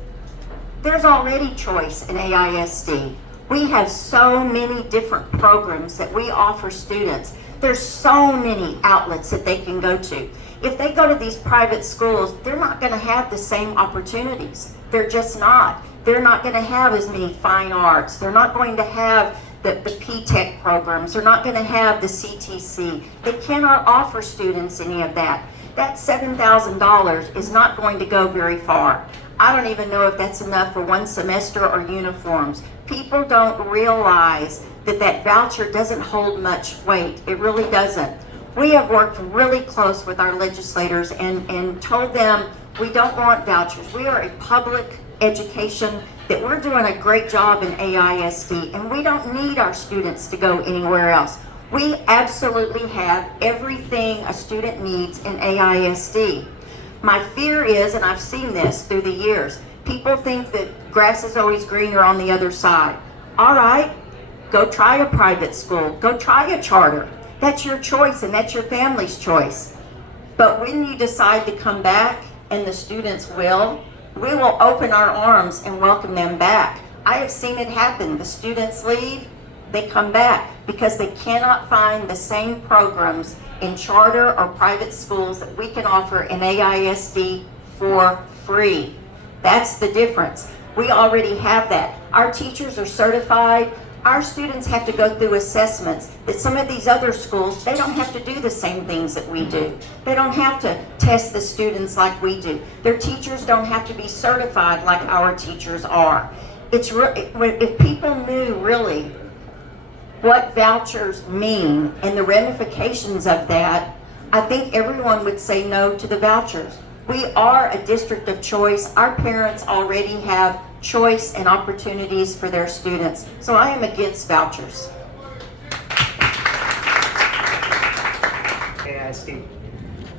There's already choice in AISD. We have so many different programs that we offer students. There's so many outlets that they can go to. If they go to these private schools, they're not going to have the same opportunities. They're just not. They're not going to have as many fine arts. They're not going to have the P-Tech programs. They're not going to have the CTC. They cannot offer students any of that. That $7,000 is not going to go very far. I don't even know if that's enough for one semester or uniforms. People don't realize that that voucher doesn't hold much weight. It really doesn't. We have worked really close with our legislators and told them we don't want vouchers. We are a public education, that we're doing a great job in AISD, and we don't need our students to go anywhere else. We absolutely have everything a student needs in AISD. My fear is, and I've seen this through the years, people think that grass is always greener on the other side. All right, go try a private school, go try a charter. That's your choice and that's your family's choice. But when you decide to come back, and the students will, we will open our arms and welcome them back. I have seen it happen. The students leave, they come back because they cannot find the same programs in charter or private schools that we can offer in AISD for free. That's the difference. We already have that. Our teachers are certified. Our students have to go through assessments that some of these other schools, they don't have to do the same things that we do. They don't have to test the students like we do. Their teachers don't have to be certified like our teachers are. If people knew really what vouchers mean and the ramifications of that, I think everyone would say no to the vouchers. We are a district of choice. Our parents already have choice and opportunities for their students. So I am against vouchers. AISD.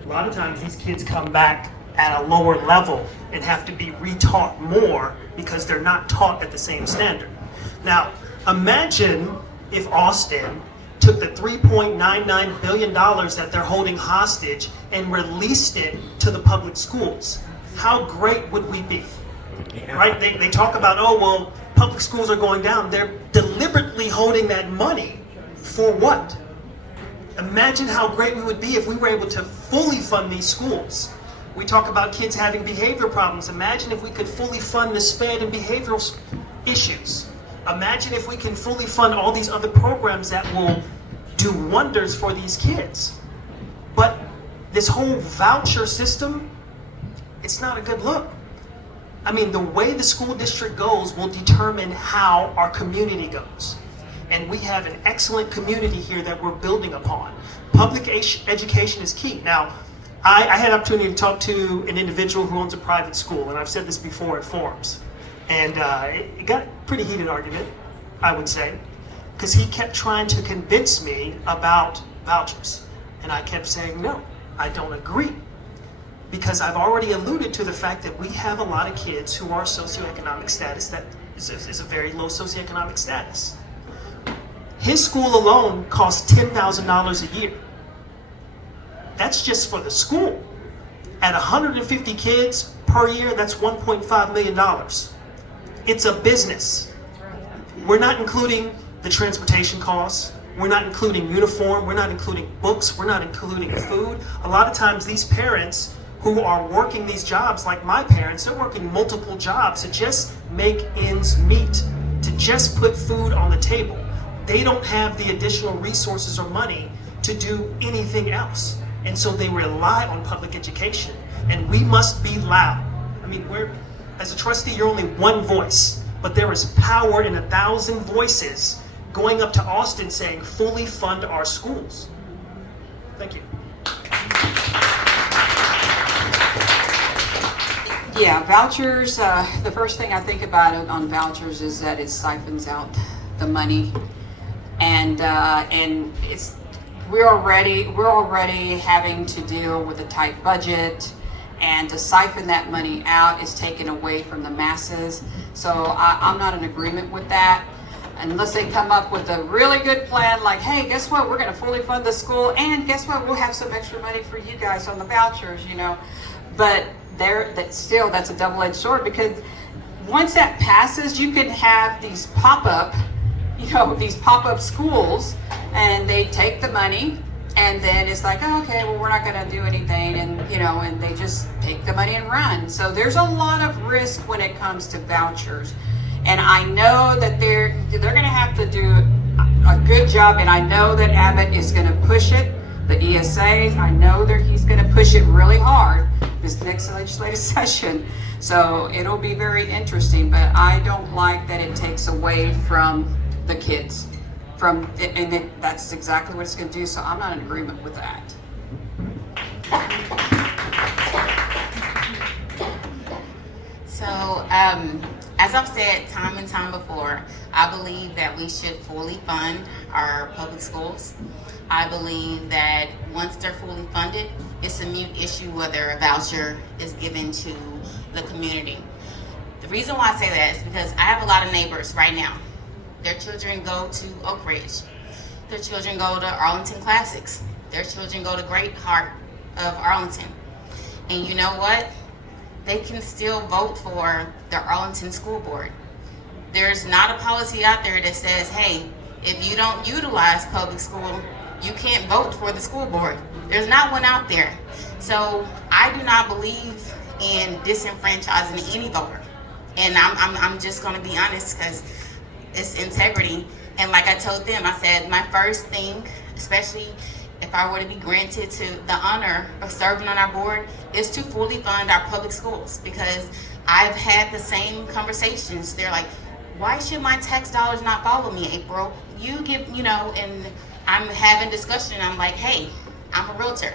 A lot of times these kids come back at a lower level and have to be retaught more because they're not taught at the same standard. Now, imagine if Austin took the $3.99 billion that they're holding hostage and released it to the public schools. How great would we be? Yeah. Right? They talk about, oh, well, public schools are going down. They're deliberately holding that money for what? Imagine how great we would be if we were able to fully fund these schools. We talk about kids having behavior problems. Imagine if we could fully fund the SPED and behavioral issues. Imagine if we can fully fund all these other programs that will do wonders for these kids. But this whole voucher system, it's not a good look. I mean, the way the school district goes will determine how our community goes. And we have an excellent community here that we're building upon. Public education is key. Now, I had an opportunity to talk to an individual who owns a private school, and I've said this before at forums. And it got a pretty heated argument, I would say, because he kept trying to convince me about vouchers. And I kept saying, no, I don't agree. Because I've already alluded to the fact that we have a lot of kids who are socioeconomic status that is a very low socioeconomic status. His school alone costs $10,000 a year. That's just for the school. At 150 kids per year, that's $1.5 million. It's a business. We're not including the transportation costs. We're not including uniform. We're not including books. We're not including food. A lot of times these parents who are working these jobs, like my parents, they're working multiple jobs to just make ends meet, to just put food on the table. They don't have the additional resources or money to do anything else. And so they rely on public education. And we must be loud. I mean, as a trustee, you're only one voice, but there is power in 1,000 voices going up to Austin saying, fully fund our schools. Thank you. Yeah, vouchers, the first thing I think about on vouchers is that it siphons out the money. And we're already having to deal with a tight budget, and to siphon that money out is taken away from the masses. So I'm not in agreement with that. Unless they come up with a really good plan, like, hey, guess what? We're going to fully fund the school, and guess what? We'll have some extra money for you guys on the vouchers, you know. But that's a double-edged sword, because once that passes, you can have these pop-up schools, and they take the money, and then it's like, oh, okay, well, we're not going to do anything, and they just take the money and run. So there's a lot of risk when it comes to vouchers, and I know that they're going to have to do a good job, and I know that Abbott is going to push it. The ESAs, I know that he's going to push it really hard this next legislative session. So it'll be very interesting, but I don't like that it takes away from the kids. That's exactly what it's going to do, so I'm not in agreement with that. So So, as I've said time and time before, I believe that we should fully fund our public schools. I believe that once they're fully funded, it's a moot issue whether a voucher is given to the community. The reason why I say that is because I have a lot of neighbors right now. Their children go to Oak Ridge. Their children go to Arlington Classics. Their children go to Great Heart of Arlington. And you know what? They can still vote for the Arlington School Board. There's not a policy out there that says, hey, if you don't utilize public school, you can't vote for the school board. There's not one out there. So I do not believe in disenfranchising any voter. And I'm just gonna be honest, because it's integrity. And like I told them, I said, my first thing, especially if I were to be granted to the honor of serving on our board, is to fully fund our public schools, because I've had the same conversations. They're like, why should my tax dollars not follow me, April? You give, and I'm having discussion. I'm like, hey, I'm a realtor.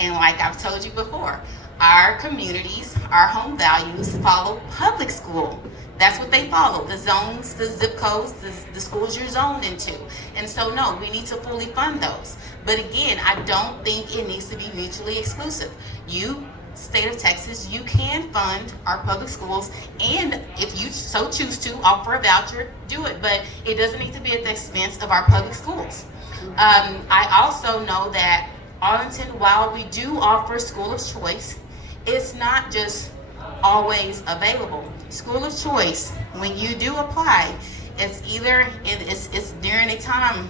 And like I've told you before, our communities, our home values follow public school. That's what they follow, the zones, the zip codes, the schools you're zoned into. And so no, we need to fully fund those. But again, I don't think it needs to be mutually exclusive. You, state of Texas, you can fund our public schools, and if you so choose to offer a voucher, do it. But it doesn't need to be at the expense of our public schools. I also know that Arlington, while we do offer school of choice, it's not just always available. School of choice, when you do apply, it's either it's during a time.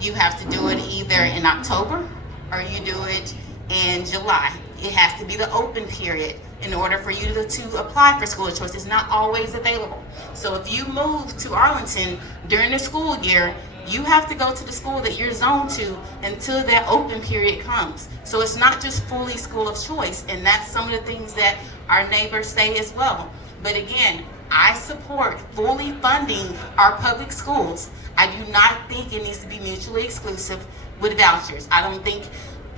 You have to do it either in October or you do it in July. It has to be the open period in order for you to apply for school of choice. It's not always available. So if you move to Arlington during the school year, you have to go to the school that you're zoned to until that open period comes. So it's not just fully school of choice, and that's some of the things that our neighbors say as well. But again, I support fully funding our public schools. I do not think it needs to be mutually exclusive with vouchers. I don't think,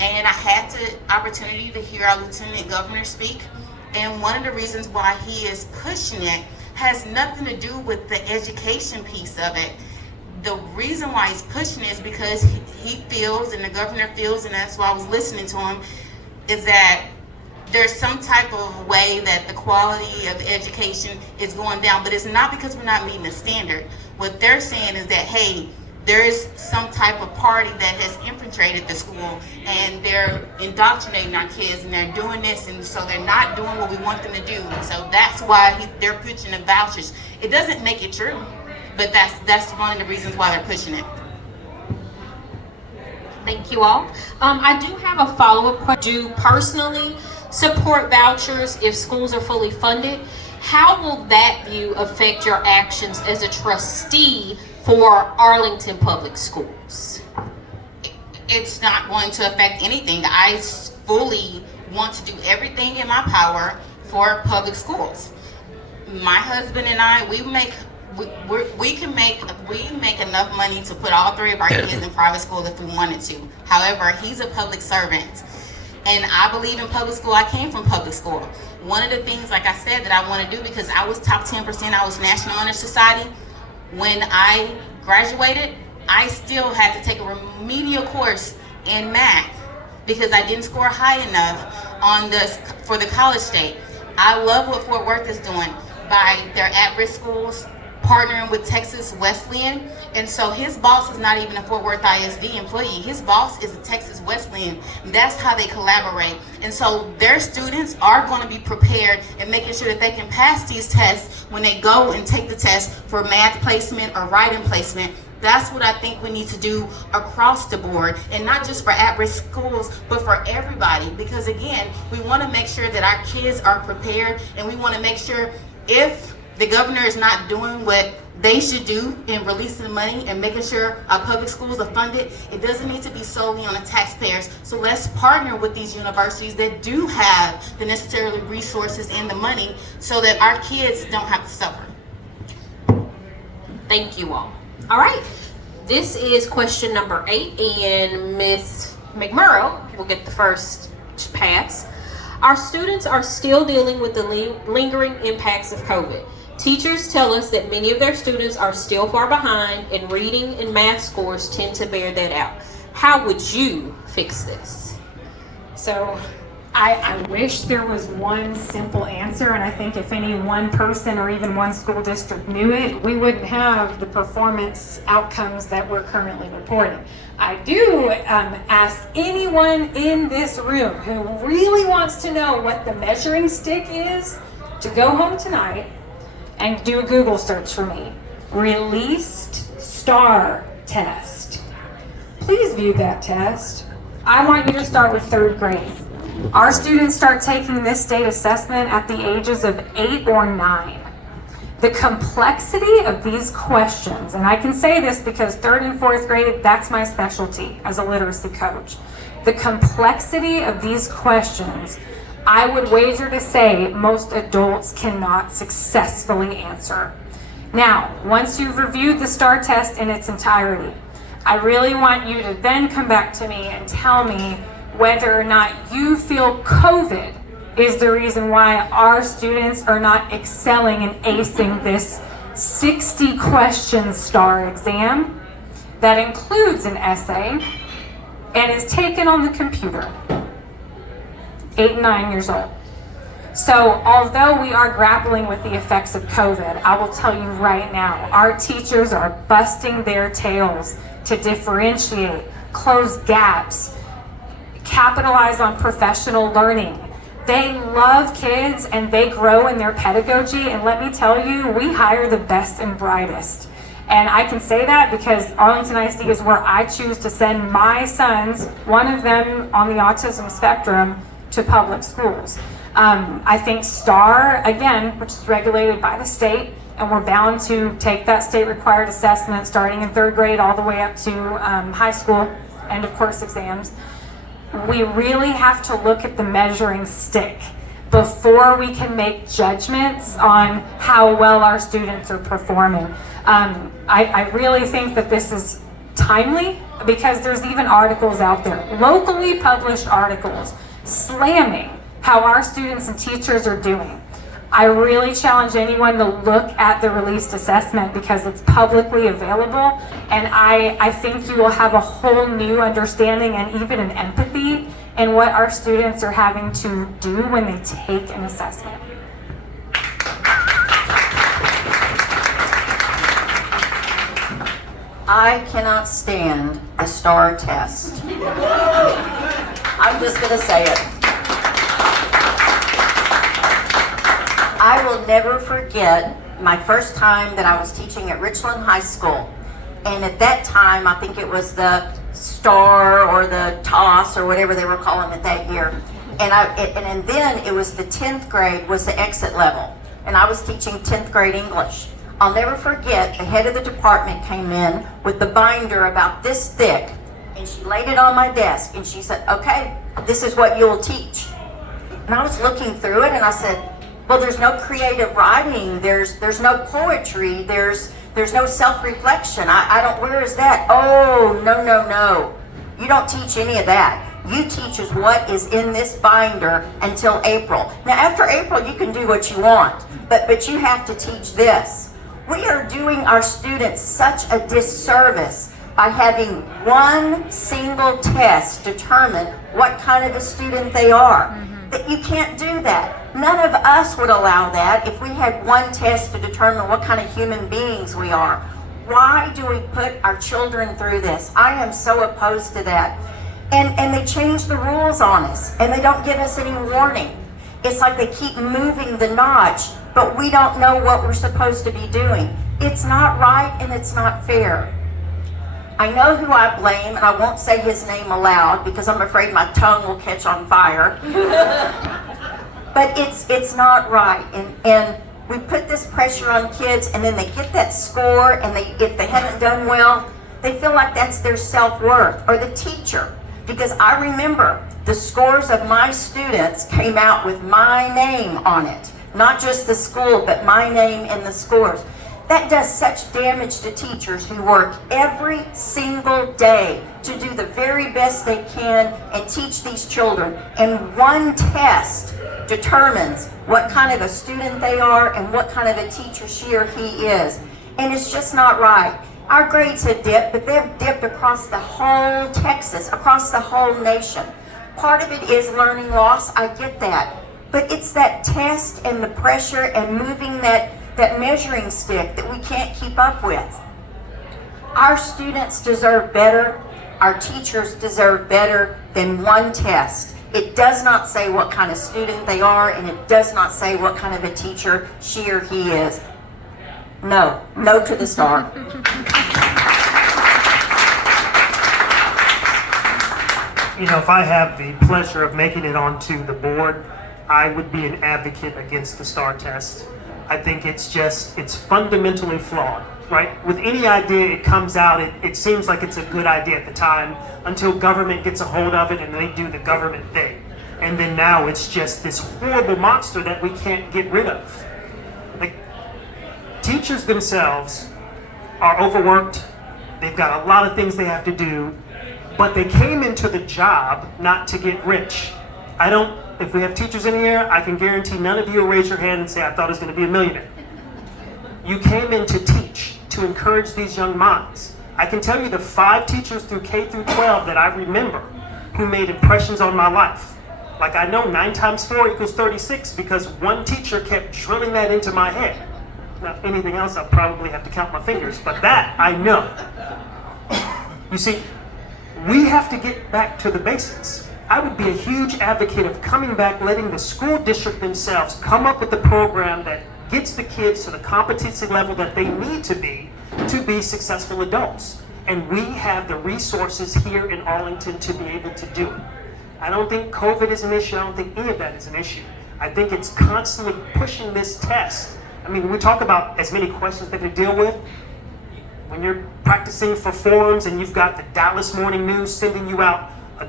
and I had the opportunity to hear our Lieutenant Governor speak, and one of the reasons why he is pushing it has nothing to do with the education piece of it. The reason why he's pushing it is because he feels, and the governor feels, and that's why I was listening to him, is that there's some type of way that the quality of education is going down, but it's not because we're not meeting the standard. What they're saying is that, hey, there's some type of party that has infiltrated the school, and they're indoctrinating our kids, and they're doing this, and so they're not doing what we want them to do. And so that's why they're pushing the vouchers. It doesn't make it true, but that's one of the reasons why they're pushing it. Thank you all. I do have a follow-up question. Do you personally support vouchers if schools are fully funded? How will that view affect your actions as a trustee for Arlington Public Schools? It's not going to affect anything. I fully want to do everything in my power for public schools. My husband and I, we make enough money to put all three of our kids in private school if we wanted to. However, he's a public servant, and I believe in public school. I came from public school. One of the things, like I said, that I want to do, because I was top 10%, I was National Honor Society. When I graduated, I still had to take a remedial course in math because I didn't score high enough for the college state. I love what Fort Worth is doing by their at-risk schools, partnering with Texas Wesleyan. And so his boss is not even a Fort Worth ISD employee. His boss is a Texas Wesleyan. That's how they collaborate. And so their students are going to be prepared and making sure that they can pass these tests when they go and take the test for math placement or writing placement. That's what I think we need to do across the board, and not just for at-risk schools, but for everybody. Because again, we want to make sure that our kids are prepared, and we want to make sure if the governor is not doing what they should do in releasing money and making sure our public schools are funded, it doesn't need to be solely on the taxpayers. So let's partner with these universities that do have the necessary resources and the money so that our kids don't have to suffer. Thank you all. All right, this is question number 8, and Ms. McMurrow will get the first pass. Our students are still dealing with the lingering impacts of COVID. Teachers tell us that many of their students are still far behind, and reading and math scores tend to bear that out. How would you fix this? So I wish there was one simple answer, and I think if any one person or even one school district knew it, we wouldn't have the performance outcomes that we're currently reporting. I do ask anyone in this room who really wants to know what the measuring stick is to go home tonight and do a Google search for me. Released STAR test. Please view that test. I want you to start with 3rd grade. Our students start taking this state assessment at the ages of 8 or 9. The complexity of these questions, and I can say this because 3rd and 4th grade, that's my specialty as a literacy coach. The complexity of these questions, I would wager to say most adults cannot successfully answer. Now, once you've reviewed the STAR test in its entirety, I really want you to then come back to me and tell me whether or not you feel COVID is the reason why our students are not excelling and acing this 60 question STAR exam that includes an essay and is taken on the computer. 8 and 9 years old. So although we are grappling with the effects of COVID, I will tell you right now, our teachers are busting their tails to differentiate, close gaps, capitalize on professional learning. They love kids and they grow in their pedagogy, and let me tell you, we hire the best and brightest. And I can say that because Arlington ISD is where I choose to send my sons, one of them on the autism spectrum, to public schools. I think STAR, again, which is regulated by the state, and we're bound to take that state required assessment starting in 3rd grade all the way up to high school, end of course exams. We really have to look at the measuring stick before we can make judgments on how well our students are performing. I really think that this is timely because there's even articles out there, locally published articles, slamming how our students and teachers are doing. I really challenge anyone to look at the released assessment because it's publicly available, and I think you will have a whole new understanding and even an empathy in what our students are having to do when they take an assessment. I cannot stand the STAR test. I'm just going to say it. I will never forget my first time that I was teaching at Richland High School. And at that time, I think it was the STAR or the TOS or whatever they were calling it that year. And then it was the 10th grade was the exit level. And I was teaching 10th grade English. I'll never forget, the head of the department came in with the binder about this thick. And she laid it on my desk and she said, okay, this is what you'll teach. And I was looking through it and I said, well, there's no creative writing, there's no poetry, there's no self-reflection. I don't, where is that? Oh, no. You don't teach any of that. You teach us what is in this binder until April. Now, after April, you can do what you want, but you have to teach this. We are doing our students such a disservice by having one single test determine what kind of a student they are. That you can't do that. None of us would allow that if we had one test to determine what kind of human beings we are. Why do we put our children through this? I am so opposed to that. And they change the rules on us, and they don't give us any warning. It's like they keep moving the notch, but we don't know what we're supposed to be doing. It's not right and it's not fair. I know who I blame, and I won't say his name aloud because I'm afraid my tongue will catch on fire. But it's not right, and we put this pressure on kids, and then they get that score, and if they haven't done well, they feel like that's their self-worth, or the teacher. Because I remember the scores of my students came out with my name on it, not just the school, but my name in the scores. That does such damage to teachers who work every single day to do the very best they can and teach these children. And one test determines what kind of a student they are and what kind of a teacher she or he is. And it's just not right. Our grades have dipped, but they've dipped across the whole Texas, across the whole nation. Part of it is learning loss, I get that. But it's that test and the pressure and moving that measuring stick that we can't keep up with. Our students deserve better. Our teachers deserve better than one test. It does not say what kind of student they are, and it does not say what kind of a teacher she or he is. No. No to the star. You know, if I have the pleasure of making it onto the board, I would be an advocate against the STAR test. I think it's fundamentally flawed, right? With any idea it comes out, it seems like it's a good idea at the time until government gets a hold of it and they do the government thing. And then now it's just this horrible monster that we can't get rid of. Like, teachers themselves are overworked. They've got a lot of things they have to do, but they came into the job not to get rich. If we have teachers in here, I can guarantee none of you will raise your hand and say, I thought I was going to be a millionaire. You came in to teach, to encourage these young minds. I can tell you the 5 teachers through K through 12 that I remember who made impressions on my life. Like, I know 9 times 4 equals 36 because one teacher kept drilling that into my head. Now, anything else, I'll probably have to count my fingers, but that I know. You see, we have to get back to the basics. I would be a huge advocate of coming back, letting the school district themselves come up with a program that gets the kids to the competency level that they need to be successful adults. And we have the resources here in Arlington to be able to do it. I don't think COVID is an issue. I don't think any of that is an issue. I think it's constantly pushing this test. I mean, we talk about as many questions that they deal with. When you're practicing for forums and you've got the Dallas Morning News sending you out a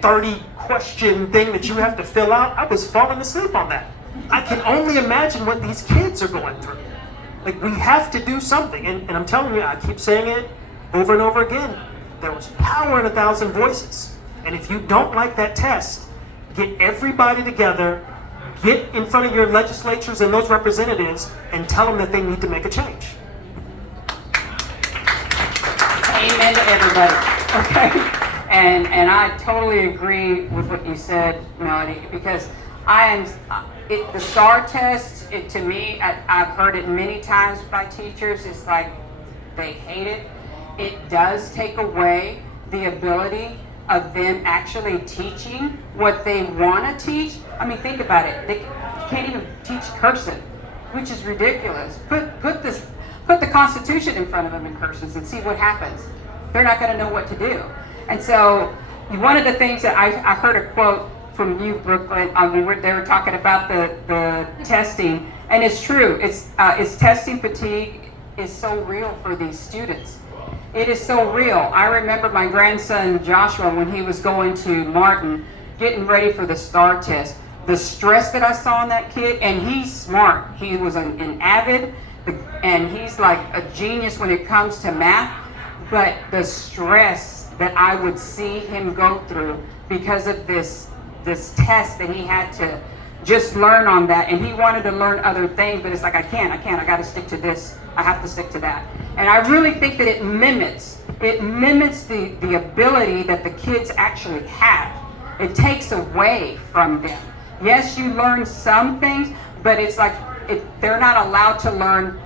30-question thing that you have to fill out, I was falling asleep on that. I can only imagine what these kids are going through. Like, we have to do something. And I'm telling you, I keep saying it over and over again. There was power in 1,000 voices. And if you don't like that test, get everybody together, get in front of your legislatures and those representatives, and tell them that they need to make a change. Amen to everybody. Okay. And I totally agree with what you said, Melody, because the STAR test, to me, I've heard it many times by teachers, it's like they hate it. It does take away the ability of them actually teaching what they want to teach. I mean, think about it. They can't even teach cursive, which is ridiculous. Put the Constitution in front of them in cursive and see what happens. They're not going to know what to do. And so one of the things that I heard a quote from you, Brooklyn, they were talking about the testing, and it's true. It's testing fatigue is so real for these students. It is so real. I remember my grandson Joshua, when he was going to Martin, getting ready for the STAR test. The stress that I saw in that kid, and he's smart. He was an avid, and he's like a genius when it comes to math. But the stress that I would see him go through because of this test that he had to just learn on that, and he wanted to learn other things, but it's like, I can't, I got to stick to this, I have to stick to that. And I really think that it mimics the ability that the kids actually have. It takes away from them. Yes, you learn some things, but it's like they're not allowed to learn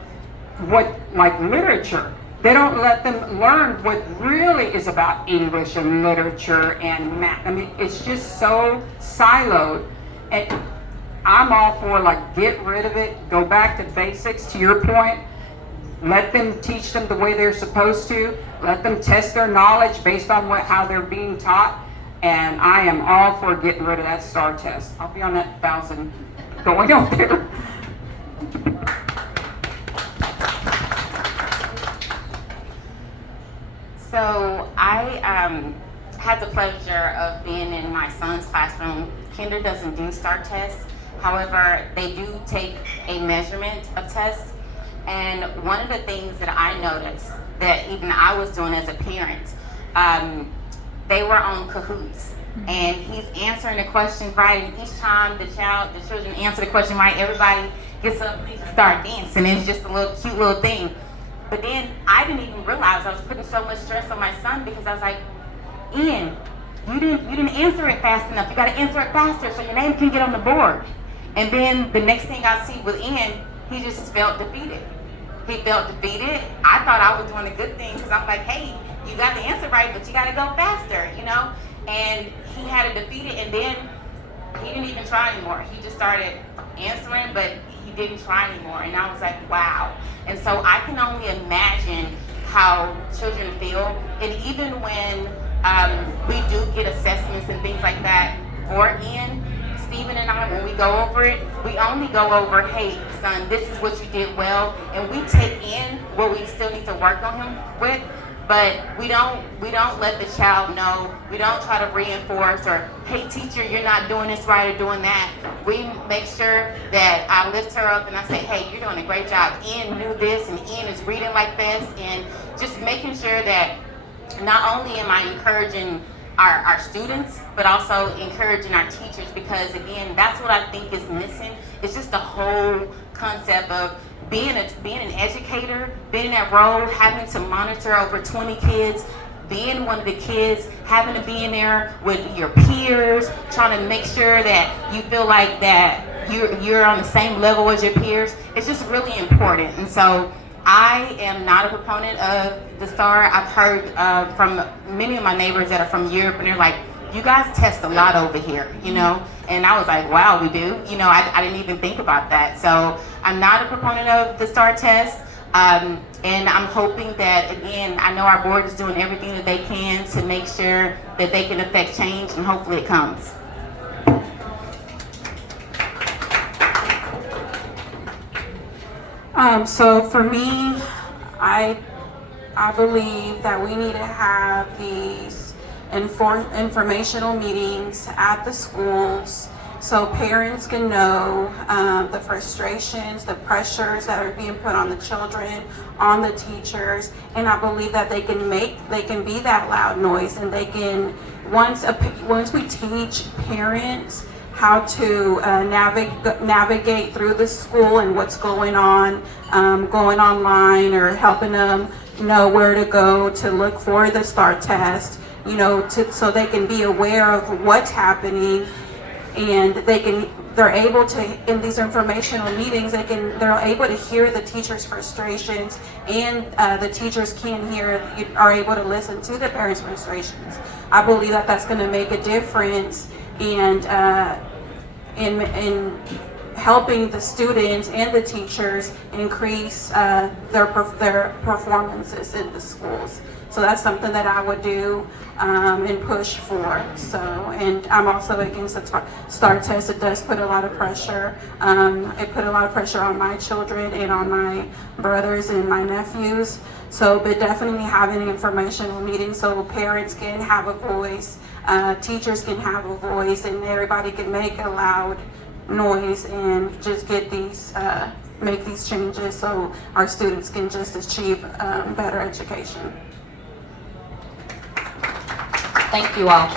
like literature. They don't let them learn what really is about English and literature and math. I mean, it's just so siloed. And I'm all for, like, get rid of it, go back to basics, to your point. Let them teach them the way they're supposed to. Let them test their knowledge based on how they're being taught. And I am all for getting rid of that STAR test. I'll be on that 1,000 going out there. So I had the pleasure of being in my son's classroom. Kinder doesn't do STAR tests. However, they do take a measurement of tests. And one of the things that I noticed that even I was doing as a parent, they were on Kahoots. And he's answering the questions right, and each time the children answer the question right, everybody gets up and start dancing. It's just a little cute little thing. But then I didn't even realize I was putting so much stress on my son, because I was like, Ian, you didn't answer it fast enough. You got to answer it faster so your name can get on the board. And then the next thing I see with Ian, he just felt defeated. He felt defeated. I thought I was doing a good thing, because I'm like, hey, you got the answer right, but you got to go faster, you know? And he had it defeated, and then he didn't even try anymore. He just started answering, but he didn't try anymore. And I was like, wow. And so I can only imagine how children feel. And even when we do get assessments and things like that for Ian, Stephen and I, when we go over it, we only go over, hey, son, this is what you did well. And we take in what we still need to work on him with. But we don't let the child know. We don't try to reinforce or, hey teacher, you're not doing this right or doing that. We make sure that I lift her up and I say, hey, you're doing a great job. Ian knew this, and Ian is reading like this, and just making sure that not only am I encouraging our students, but also encouraging our teachers, because again, that's what I think is missing. It's just the whole concept of being an educator, being in that role, having to monitor over 20 kids, being one of the kids, having to be in there with your peers, trying to make sure that you feel like that you're on the same level as your peers. It's just really important. And so I am not a proponent of the STAR. I've heard from many of my neighbors that are from Europe, and they're like, you guys test a lot over here, you know? And I was like, wow, we do? You know, I didn't even think about that. So I'm not a proponent of the STAR test. And I'm hoping that, again, I know our board is doing everything that they can to make sure that they can affect change, and hopefully it comes. So for me, I believe that we need to have these informational meetings at the schools so parents can know the frustrations, the pressures that are being put on the children, on the teachers, and I believe that they can be that loud noise, and they can, once we teach parents how to navigate through the school and what's going on, going online, or helping them know where to go to look for the STAR test, you know, so they can be aware of what's happening, and they're able to, in these informational meetings, they're able to hear the teachers' frustrations, and the teachers are able to listen to the parents' frustrations. I believe that that's going to make a difference, and in helping the students and the teachers increase their performances in the schools. So that's something that I would do and push for. So, and I'm also against the STAR test. It does put a lot of pressure. It put a lot of pressure on my children and on my brothers and my nephews. So, but definitely having an informational meeting so parents can have a voice, teachers can have a voice, and everybody can make a loud noise and just get these, make these changes so our students can just achieve better education. Thank you all.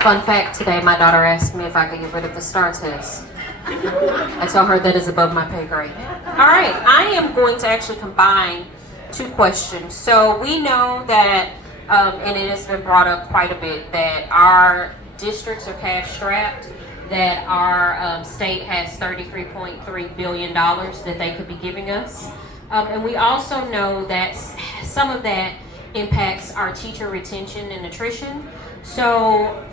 Fun fact today, my daughter asked me if I could get rid of the STAR test. I told her that is above my pay grade. All right, I am going to actually combine two questions. So we know that, and it has been brought up quite a bit, that our districts are cash strapped, that our state has $33.3 billion that they could be giving us. And we also know that some of that impacts our teacher retention and attrition. So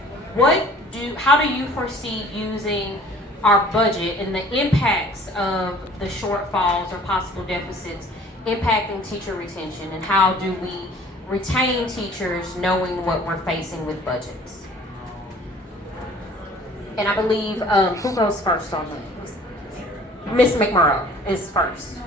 how do you foresee using our budget and the impacts of the shortfalls or possible deficits impacting teacher retention, and how do we retain teachers knowing what we're facing with budgets? And I believe, who goes first on this? Ms. McMurrow is first.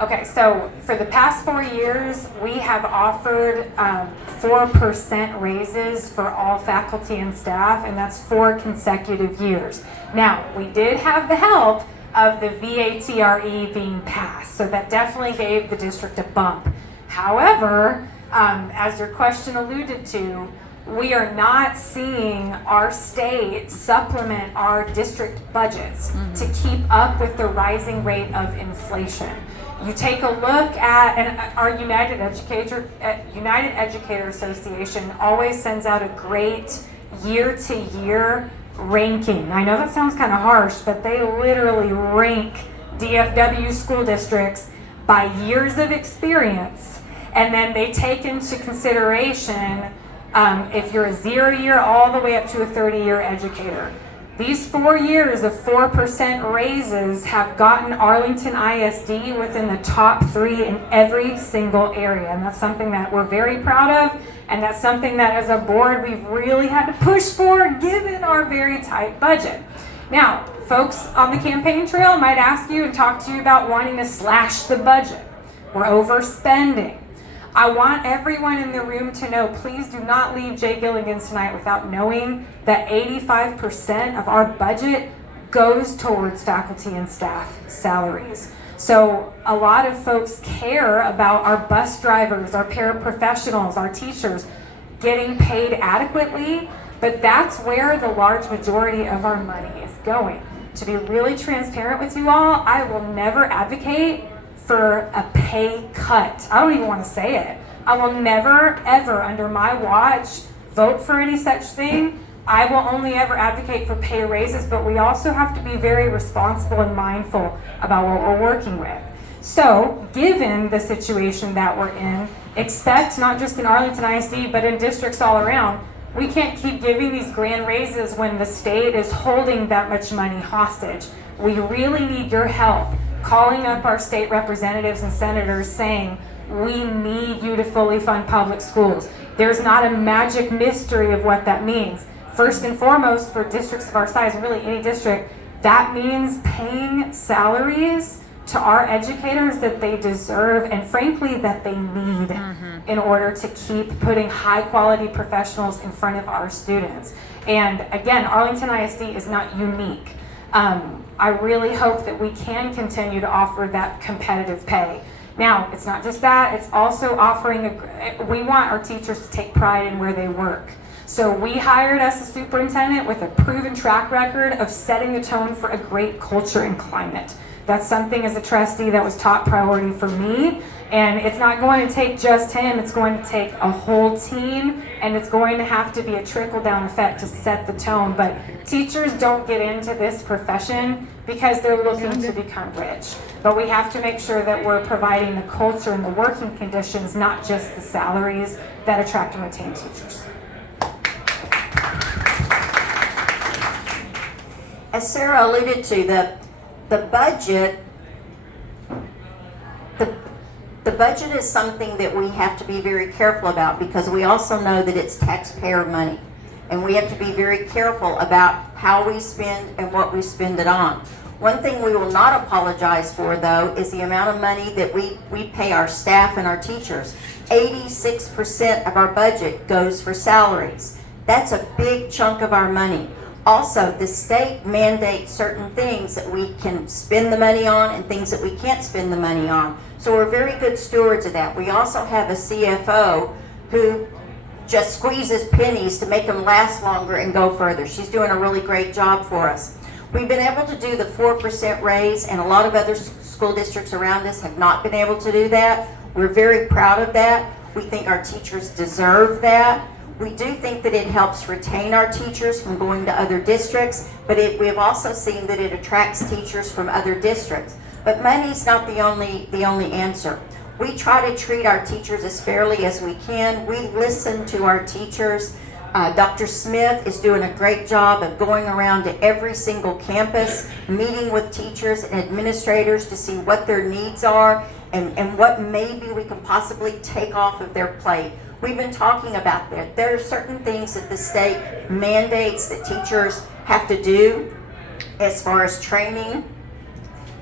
Okay, so for the past 4 years, we have offered 4% raises for all faculty and staff, and that's 4 consecutive years. Now, we did have the help of the VATRE being passed, so that definitely gave the district a bump. However, as your question alluded to, we are not seeing our state supplement our district budgets to keep up with the rising rate of inflation. You take a look at, and our United Educator Association always sends out a great year-to-year ranking. I know that sounds kind of harsh, but they literally rank DFW school districts by years of experience, and then they take into consideration if you're a 0-year all the way up to a 30-year educator. These 4 years of 4% raises have gotten Arlington ISD within the top 3 in every single area, and that's something that we're very proud of, and that's something that as a board we've really had to push for given our very tight budget. Now, folks on the campaign trail might ask you and talk to you about wanting to slash the budget. We're overspending. I want everyone in the room to know, please do not leave Jay Gilligan tonight without knowing that 85% of our budget goes towards faculty and staff salaries. So a lot of folks care about our bus drivers, our paraprofessionals, our teachers getting paid adequately, but that's where the large majority of our money is going. To be really transparent with you all, I will never advocate for a pay cut. I don't even want to say it. I will never, ever, under my watch, vote for any such thing. I will only ever advocate for pay raises, but we also have to be very responsible and mindful about what we're working with. So, given the situation that we're in, expect not just in Arlington ISD, but in districts all around, we can't keep giving these grand raises when the state is holding that much money hostage. We really need your help. Calling up our state representatives and senators saying, we need you to fully fund public schools. There's not a magic mystery of what that means. First and foremost, for districts of our size, and really any district, that means paying salaries to our educators that they deserve and frankly that they need in order to keep putting high quality professionals in front of our students. And again, Arlington ISD is not unique. I really hope that we can continue to offer that competitive pay. Now, it's not just that, it's also offering, we want our teachers to take pride in where they work. So we hired us a superintendent with a proven track record of setting the tone for a great culture and climate. That's something as a trustee that was top priority for me. And it's not going to take just him, it's going to take a whole team, and it's going to have to be a trickle-down effect to set the tone. But teachers don't get into this profession because they're looking to become rich. But we have to make sure that we're providing the culture and the working conditions, not just the salaries that attract and retain teachers. As Sarah alluded to, the budget, the budget is something that we have to be very careful about because we also know that it's taxpayer money. And we have to be very careful about how we spend and what we spend it on. One thing we will not apologize for, though, is the amount of money that we pay our staff and our teachers. 86% of our budget goes for salaries. That's a big chunk of our money. Also, the state mandates certain things that we can spend the money on and things that we can't spend the money on. So we're very good stewards of that. We also have a CFO who just squeezes pennies to make them last longer and go further. She's doing a really great job for us. We've been able to do the 4% raise, and a lot of other school districts around us have not been able to do that. We're very proud of that. We think our teachers deserve that. We do think that it helps retain our teachers from going to other districts, but we have also seen that it attracts teachers from other districts. But money's not the only answer. We try to treat our teachers as fairly as we can. We listen to our teachers. Dr. Smith is doing a great job of going around to every single campus, meeting with teachers and administrators to see what their needs are and what maybe we can possibly take off of their plate. We've been talking about that. There are certain things that the state mandates that teachers have to do as far as training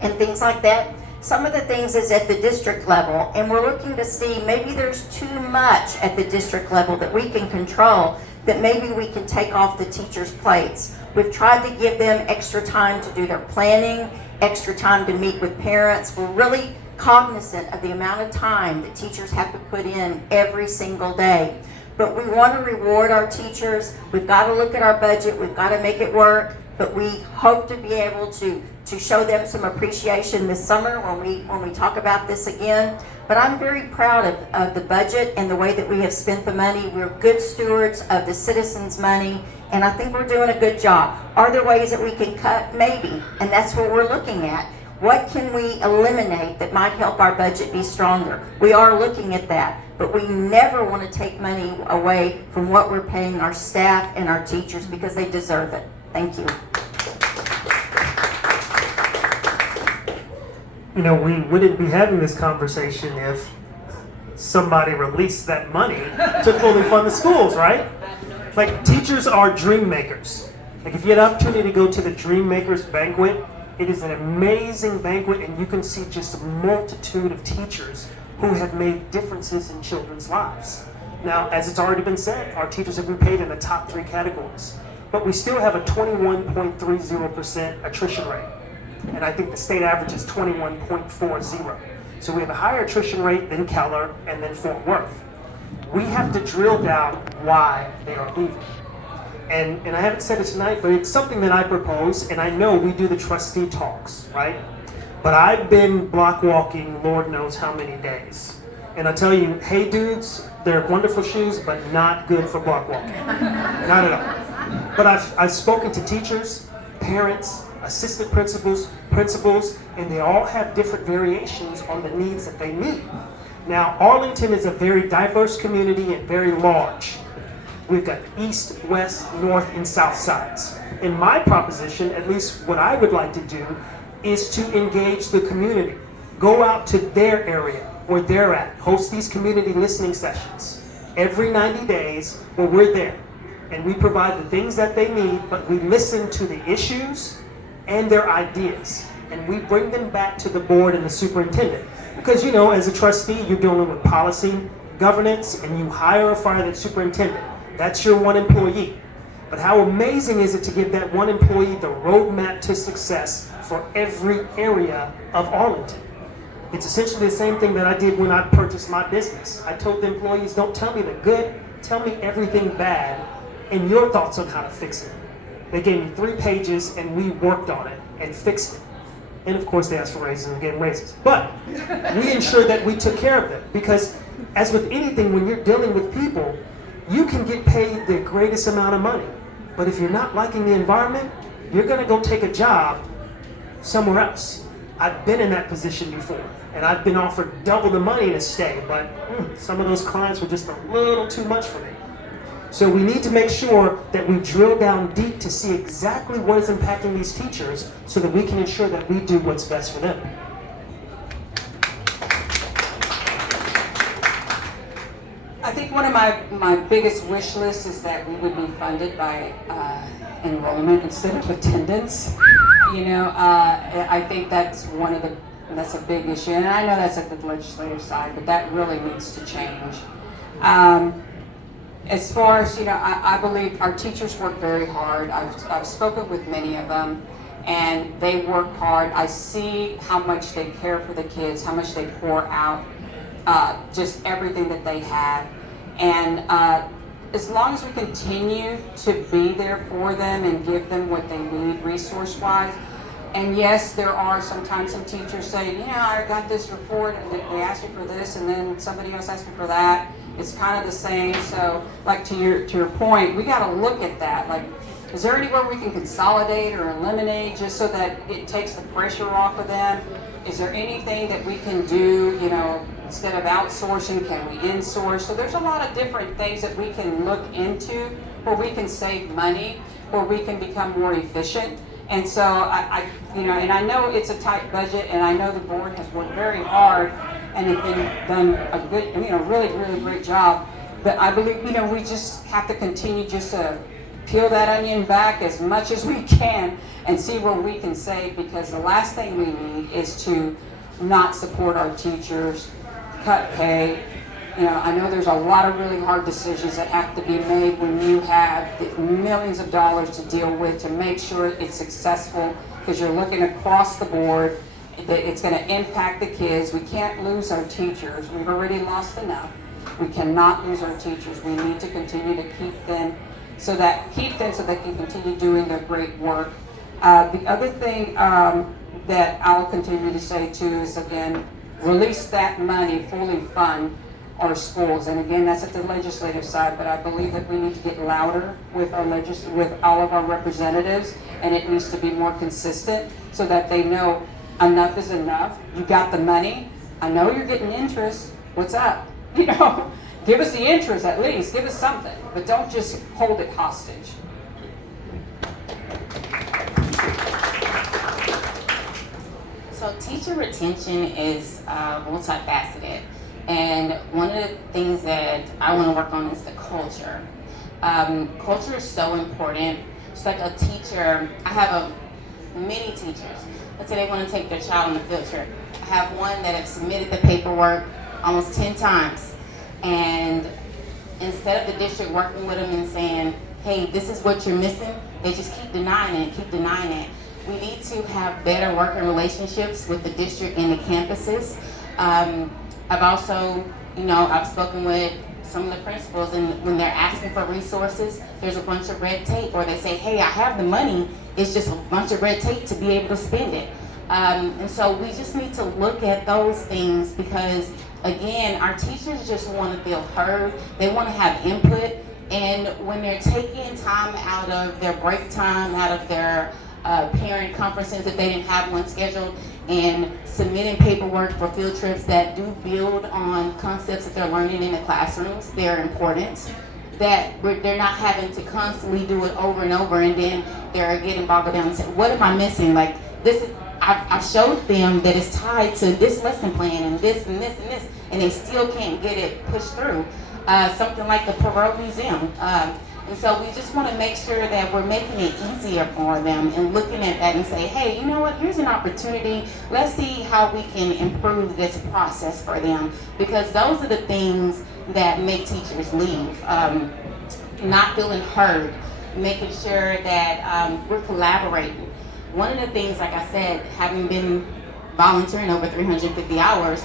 and things like that. Some of the things is at the district level, and we're looking to see maybe there's too much at the district level that we can control, that maybe we can take off the teachers' plates. We've tried to give them extra time to do their planning, extra time to meet with parents. We're really cognizant of the amount of time that teachers have to put in every single day. But we want to reward our teachers. We've got to look at our budget. We've got to make it work. But we hope to be able to show them some appreciation this summer when we talk about this again. But I'm very proud of the budget and the way that we have spent the money. We're good stewards of the citizens' money, and I think we're doing a good job. Are there ways that we can cut? Maybe, and that's what we're looking at. What can we eliminate that might help our budget be stronger? We are looking at that, but we never want to take money away from what we're paying our staff and our teachers because they deserve it. Thank you. You know, we wouldn't be having this conversation if somebody released that money to fully fund the schools, right? Like, teachers are dream makers. Like, if you had an opportunity to go to the Dream Makers banquet, it is an amazing banquet, and you can see just a multitude of teachers who have made differences in children's lives. Now, as it's already been said, our teachers have been paid in the top 3 categories, but we still have a 21.30% attrition rate. And I think the state average is 21.40. So we have a higher attrition rate than Keller and then Fort Worth. We have to drill down why they are leaving. And I haven't said it tonight, but it's something that I propose, and I know we do the trustee talks, right? But I've been block walking Lord knows how many days. And I tell you, hey dudes, they're wonderful shoes, but not good for block walking. Not at all. But I've spoken to teachers, parents, assistant principals, and they all have different variations on the needs that they need. Now, Arlington is a very diverse community and very large. We've got east, west, north, and south sides. In my proposition, at least what I would like to do, is to engage the community. Go out to their area, where they're at. Host these community listening sessions every 90 days where we're there. And we provide the things that they need, but we listen to the issues and their ideas. And we bring them back to the board and the superintendent. Because, you know, as a trustee, you're dealing with policy, governance, and you hire or fire that superintendent. That's your one employee. But how amazing is it to give that one employee the roadmap to success for every area of Arlington? It's essentially the same thing that I did when I purchased my business. I told the employees, don't tell me the good, tell me everything bad and your thoughts on how to fix it. They gave me 3 pages and we worked on it and fixed it. And of course they asked for raises and gave raises. But we ensured that we took care of them, because as with anything, when you're dealing with people, you can get paid the greatest amount of money. But if you're not liking the environment, you're gonna go take a job somewhere else. I've been in that position before, and I've been offered double the money to stay, but some of those clients were just a little too much for me. So we need to make sure that we drill down deep to see exactly what is impacting these teachers so that we can ensure that we do what's best for them. I think one of my biggest wish lists is that we would be funded by enrollment instead of attendance. You know, I think that's a big issue, and I know that's at the legislative side, but that really needs to change. As far as, you know, I believe our teachers work very hard. I've spoken with many of them, and they work hard. I see how much they care for the kids, how much they pour out, just everything that they have. And as long as we continue to be there for them and give them what they need resource-wise, and yes, there are sometimes some teachers say, you know, I got this report and they asked me for this and then somebody else asked me for that. It's kind of the same. So like to your point, we got to look at that. Like, is there anywhere we can consolidate or eliminate just so that it takes the pressure off of them? Is there anything that we can do, you know, instead of outsourcing, can we insource? So there's a lot of different things that we can look into where we can save money, where we can become more efficient. And so you know, and I know it's a tight budget, and I know the board has worked very hard and have done a good, you know, really, really great job. But I believe, you know, we just have to continue just to peel that onion back as much as we can and see where we can save, because the last thing we need is to not support our teachers, cut pay. You know, I know there's a lot of really hard decisions that have to be made when you have millions of dollars to deal with to make sure it's successful, because you're looking across the board that it's going to impact the kids. We can't lose our teachers. We've already lost enough. We cannot lose our teachers. We need to continue to keep them so they can continue doing their great work. The other thing that I'll continue to say too is, again, release that money, fully fund our schools. And again, that's at the legislative side, but I believe that we need to get louder with with all of our representatives, and it needs to be more consistent so that they know enough is enough. You got the money. I know you're getting interest. What's up? You know, give us the interest at least. Give us something, but don't just hold it hostage. So teacher retention is multifaceted, and one of the things that I want to work on is the culture. Culture is so important. It's like a teacher. I have many teachers. Let's say they want to take their child on a field trip. I have one that have submitted the paperwork almost 10 times, and instead of the district working with them and saying, hey, this is what you're missing, they just keep denying it. We need to have better working relationships with the district and the campuses. I've also, I've spoken with some of the principals, and when they're asking for resources, there's a bunch of red tape, or they say, hey, I have the money, it's just a bunch of red tape to be able to spend it. And so we just need to look at those things, because again, our teachers just want to feel heard, they want to have input, and when they're taking time out of their break time, out of their parent conferences if they didn't have one scheduled, and submitting paperwork for field trips that do build on concepts that they're learning in the classrooms, they're important, that they're not having to constantly do it over and over, and then they're getting boggled down and say, what am I missing? Like this, I've showed them that it's tied to this lesson plan and this and this and this, and they still can't get it pushed through. Something like the Parole Museum. And so we just want to make sure that we're making it easier for them and looking at that and say, hey, you know what, here's an opportunity. Let's see how we can improve this process for them. Because those are the things that make teachers leave. Not feeling heard, making sure that we're collaborating. One of the things, like I said, having been volunteering over 350 hours,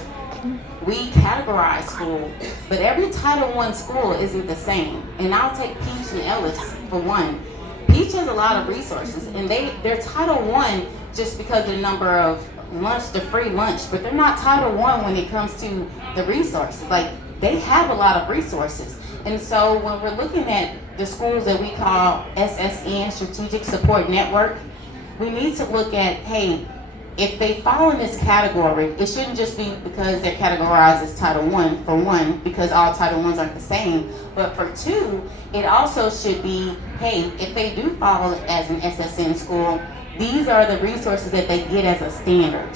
we categorize school, but every Title I school isn't the same. And I'll take Peach and Ellis for one. Peach has a lot of resources, and they're Title I just because of the number of the free lunch, but they're not Title I when it comes to the resources. Like, they have a lot of resources. And so when we're looking at the schools that we call SSN, Strategic Support Network, we need to look at, hey, if they fall in this category, it shouldn't just be because they're categorized as Title I, for one, because all Title I's aren't the same. But for two, it also should be, hey, if they do fall as an SSN school, these are the resources that they get as a standard.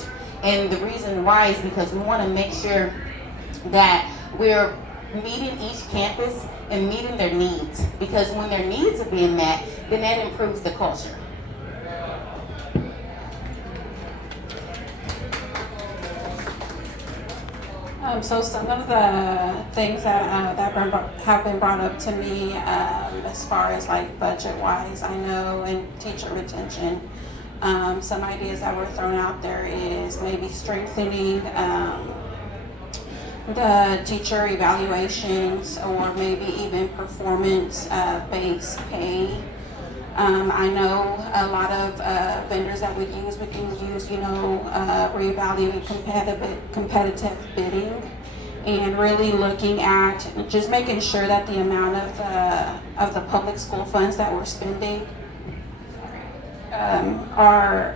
And the reason why is because we want to make sure that we're meeting each campus and meeting their needs. Because when their needs are being met, then that improves the culture. So some of the things that have been brought up to me as far as like budget-wise, I know, and teacher retention, some ideas that were thrown out there is maybe strengthening the teacher evaluations, or maybe even performance-based pay. I know a lot of vendors that we can use, reevaluate competitive bidding, and really looking at just making sure that the amount of the public school funds that we're spending are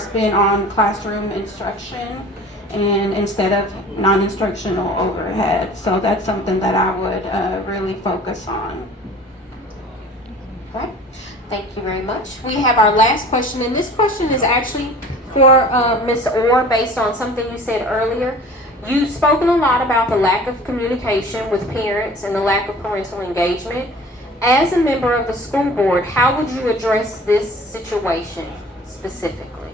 spent on classroom instruction and instead of non-instructional overhead. So that's something that I would really focus on. Right. Thank you very much. We have our last question, and this question is actually for Ms. Orr, based on something you said earlier. You've spoken a lot about the lack of communication with parents and the lack of parental engagement. As a member of the school board, how would you address this situation specifically?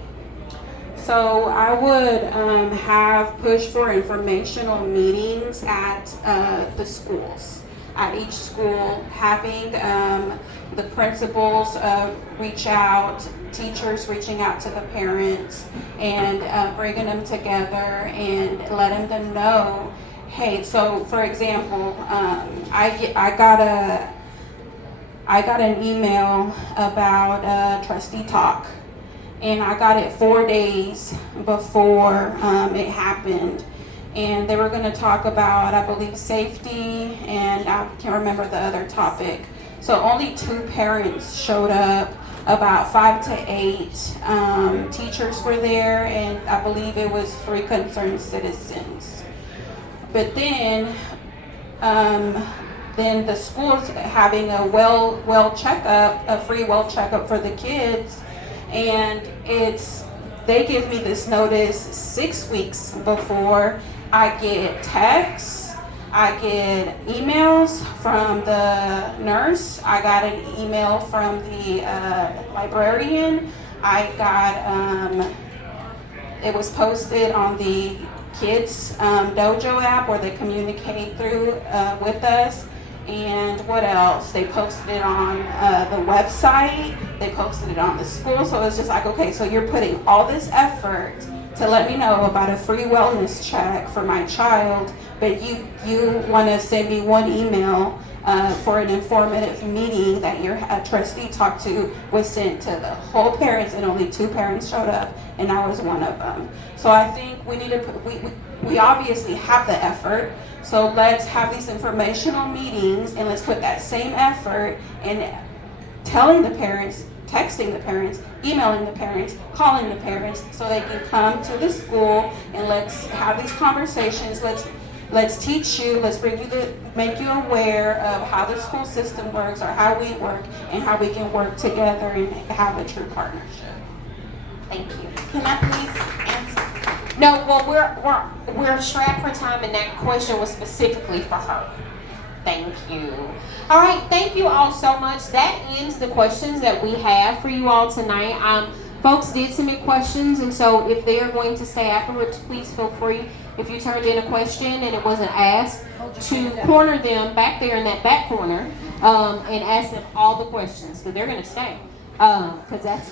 So I would have push for informational meetings at the schools. At each school, having the principals reach out, teachers reaching out to the parents, and bringing them together and letting them know, hey, so for example, I got an email about trustee talk, and I got it 4 days before it happened. And they were going to talk about, I believe, safety, and I can't remember the other topic. So only 2 parents showed up. About 5 to 8 teachers were there, and I believe it was 3 concerned citizens. But then the school's having a well checkup, a free well checkup for the kids, and they give me this notice 6 weeks before. I get texts, I get emails from the nurse, I got an email from the librarian, I got, it was posted on the kids dojo app where they communicate through with us. And what else? They posted it on the website, they posted it on the school. So it's just like, okay, so you're putting all this effort to let me know about a free wellness check for my child, but you want to send me one email for an informative meeting that your trustee talked to was sent to the whole parents, and only 2 parents showed up, and I was one of them. So I think we need to we obviously have the effort, so let's have these informational meetings, and let's put that same effort in telling the parents, texting the parents, emailing the parents, calling the parents, so they can come to the school, and let's have these conversations. Let's teach you, let's make you aware of how the school system works, or how we work, and how we can work together and have a true partnership. Thank you. Can I please answer? No, well, we're strapped for time, and that question was specifically for her. Thank you. All right, thank you all so much. That ends the questions that we have for you all tonight. Folks did submit questions, and so if they are going to stay afterwards, please feel free, if you turned in a question and it wasn't asked, to corner them back there in that back corner and ask them all the questions, because they're going to stay. Because that's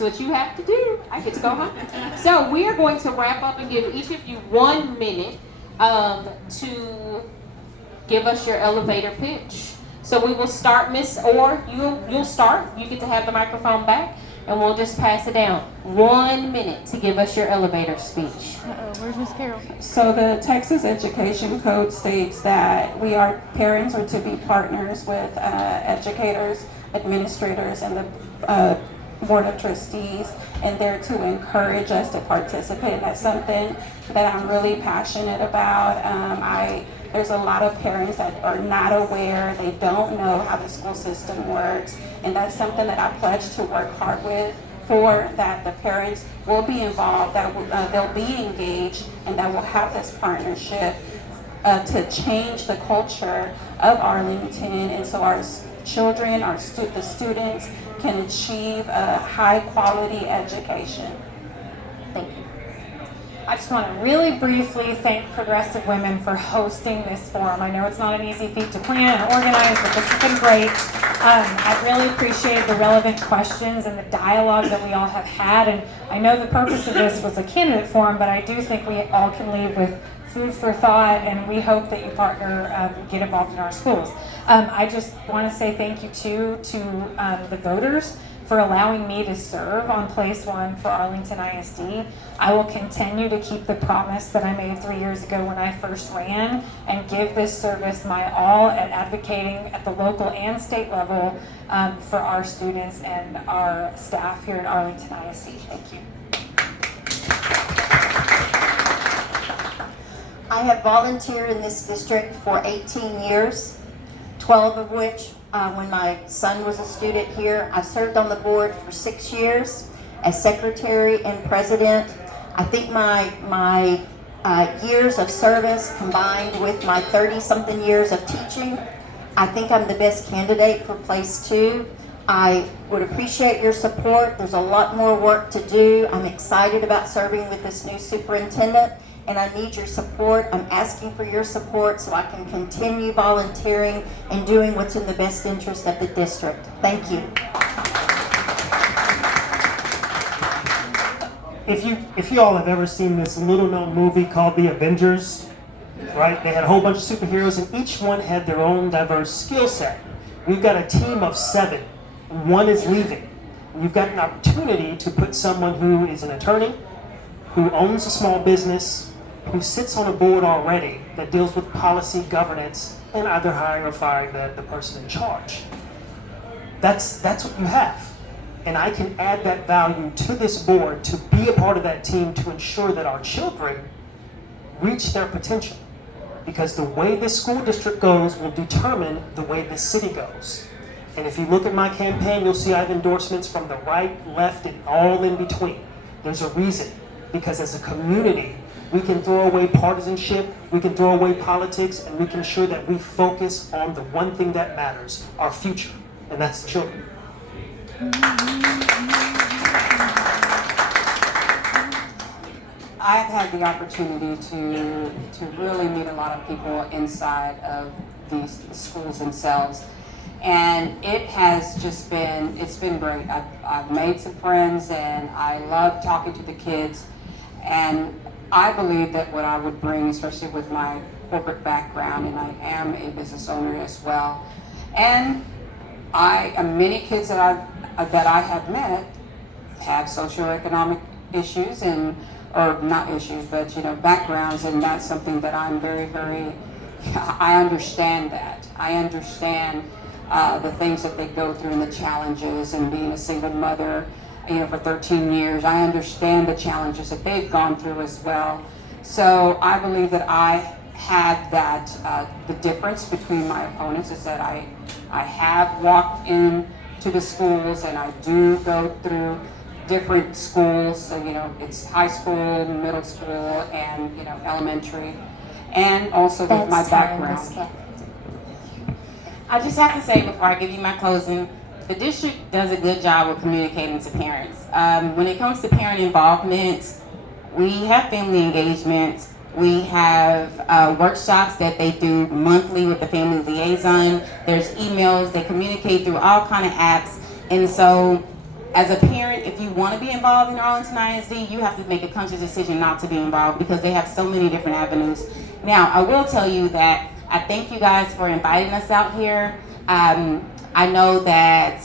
what you have to do. I get to go home. So we are going to wrap up and give each of you 1 minute to give us your elevator pitch. So we will start, Miss Orr, you'll start. You get to have the microphone back, and we'll just pass it down. 1 minute to give us your elevator speech. Where's Miss Carol? So the Texas Education Code states that parents are to be partners with educators, administrators, and the Board of Trustees, and they're to encourage us to participate. And that's something that I'm really passionate about. There's a lot of parents that are not aware, they don't know how the school system works, and that's something that I pledge to work hard with, that the parents will be involved, that they'll be engaged, and that we'll have this partnership to change the culture of Arlington, and so our children, the students can achieve a high quality education. Thank you. I just want to really briefly thank Progressive Women for hosting this forum. I know it's not an easy feat to plan and organize, but this has been great. I really appreciate the relevant questions and the dialogue that we all have had. And I know the purpose of this was a candidate forum, but I do think we all can leave with food for thought, and we hope that you partner, get involved in our schools. I just want to say thank you to the voters for allowing me to serve on Place 1 for Arlington ISD. I will continue to keep the promise that I made 3 years ago when I first ran, and give this service my all at advocating at the local and state level for our students and our staff here at Arlington ISD. Thank you. I have volunteered in this district for 18 years, 12 of which when my son was a student here. I served on the board for 6 years as secretary and president. I think my years of service combined with my 30-something years of teaching, I think I'm the best candidate for Place 2. I would appreciate your support. There's a lot more work to do. I'm excited about serving with this new superintendent, and I need your support. I'm asking for your support so I can continue volunteering and doing what's in the best interest of the district. Thank you. If you all have ever seen this little-known movie called The Avengers, right? They had a whole bunch of superheroes, and each one had their own diverse skill set. We've got a team of 7. One is leaving. You've got an opportunity to put someone who is an attorney, who owns a small business, who sits on a board already that deals with policy, governance, and either hiring or firing the person in charge. That's what you have. And I can add that value to this board to be a part of that team to ensure that our children reach their potential. Because the way this school district goes will determine the way this city goes. And if you look at my campaign, you'll see I have endorsements from the right, left, and all in between. There's a reason. Because as a community, we can throw away partisanship, we can throw away politics, and we can ensure that we focus on the one thing that matters, our future, and that's the children. I've had the opportunity to really meet a lot of people inside of the schools themselves, and it has just been, it's been great. I've made some friends, and I love talking to the kids, and I believe that what I would bring, especially with my corporate background, and I am a business owner as well, and many kids that I have met have socioeconomic issues or not issues, but backgrounds, and that's something that I'm very, very, I understand that. I understand the things that they go through and the challenges, and being a single mother, for 13 years. I understand the challenges that they've gone through as well. So I believe that I have that, the difference between my opponents is that I have walked into the schools, and I do go through different schools, so it's high school, middle school, and elementary, and also with my background. I just have to say before I give you my closing, the district does a good job of communicating to parents. When it comes to parent involvement, we have family engagement. We have workshops that they do monthly with the family liaison. There's emails. They communicate through all kind of apps. And so as a parent, if you want to be involved in Arlington ISD, you have to make a conscious decision not to be involved because they have so many different avenues. Now, I will tell you that I thank you guys for inviting us out here. I know that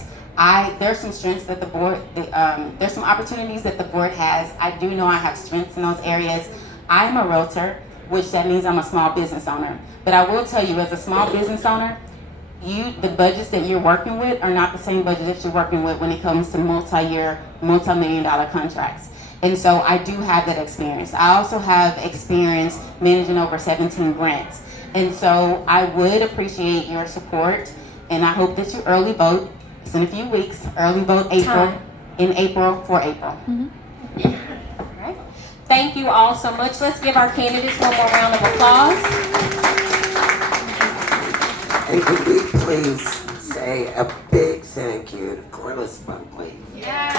there's some strengths that the board, there's some opportunities that the board has. I do know I have strengths in those areas. I'm a realtor, which that means I'm a small business owner. But I will tell you, as a small business owner, the budgets that you're working with are not the same budget that you're working with when it comes to multi-year, multi-million-dollar contracts. And so I do have that experience. I also have experience managing over 17 grants. And so I would appreciate your support, and I hope that you early vote. It's in a few weeks. Early vote in April for April. Mm-hmm. All right. Thank you all so much. Let's give our candidates one more round of applause. And could we please say a big thank you to Corliss Bunkley? Yeah.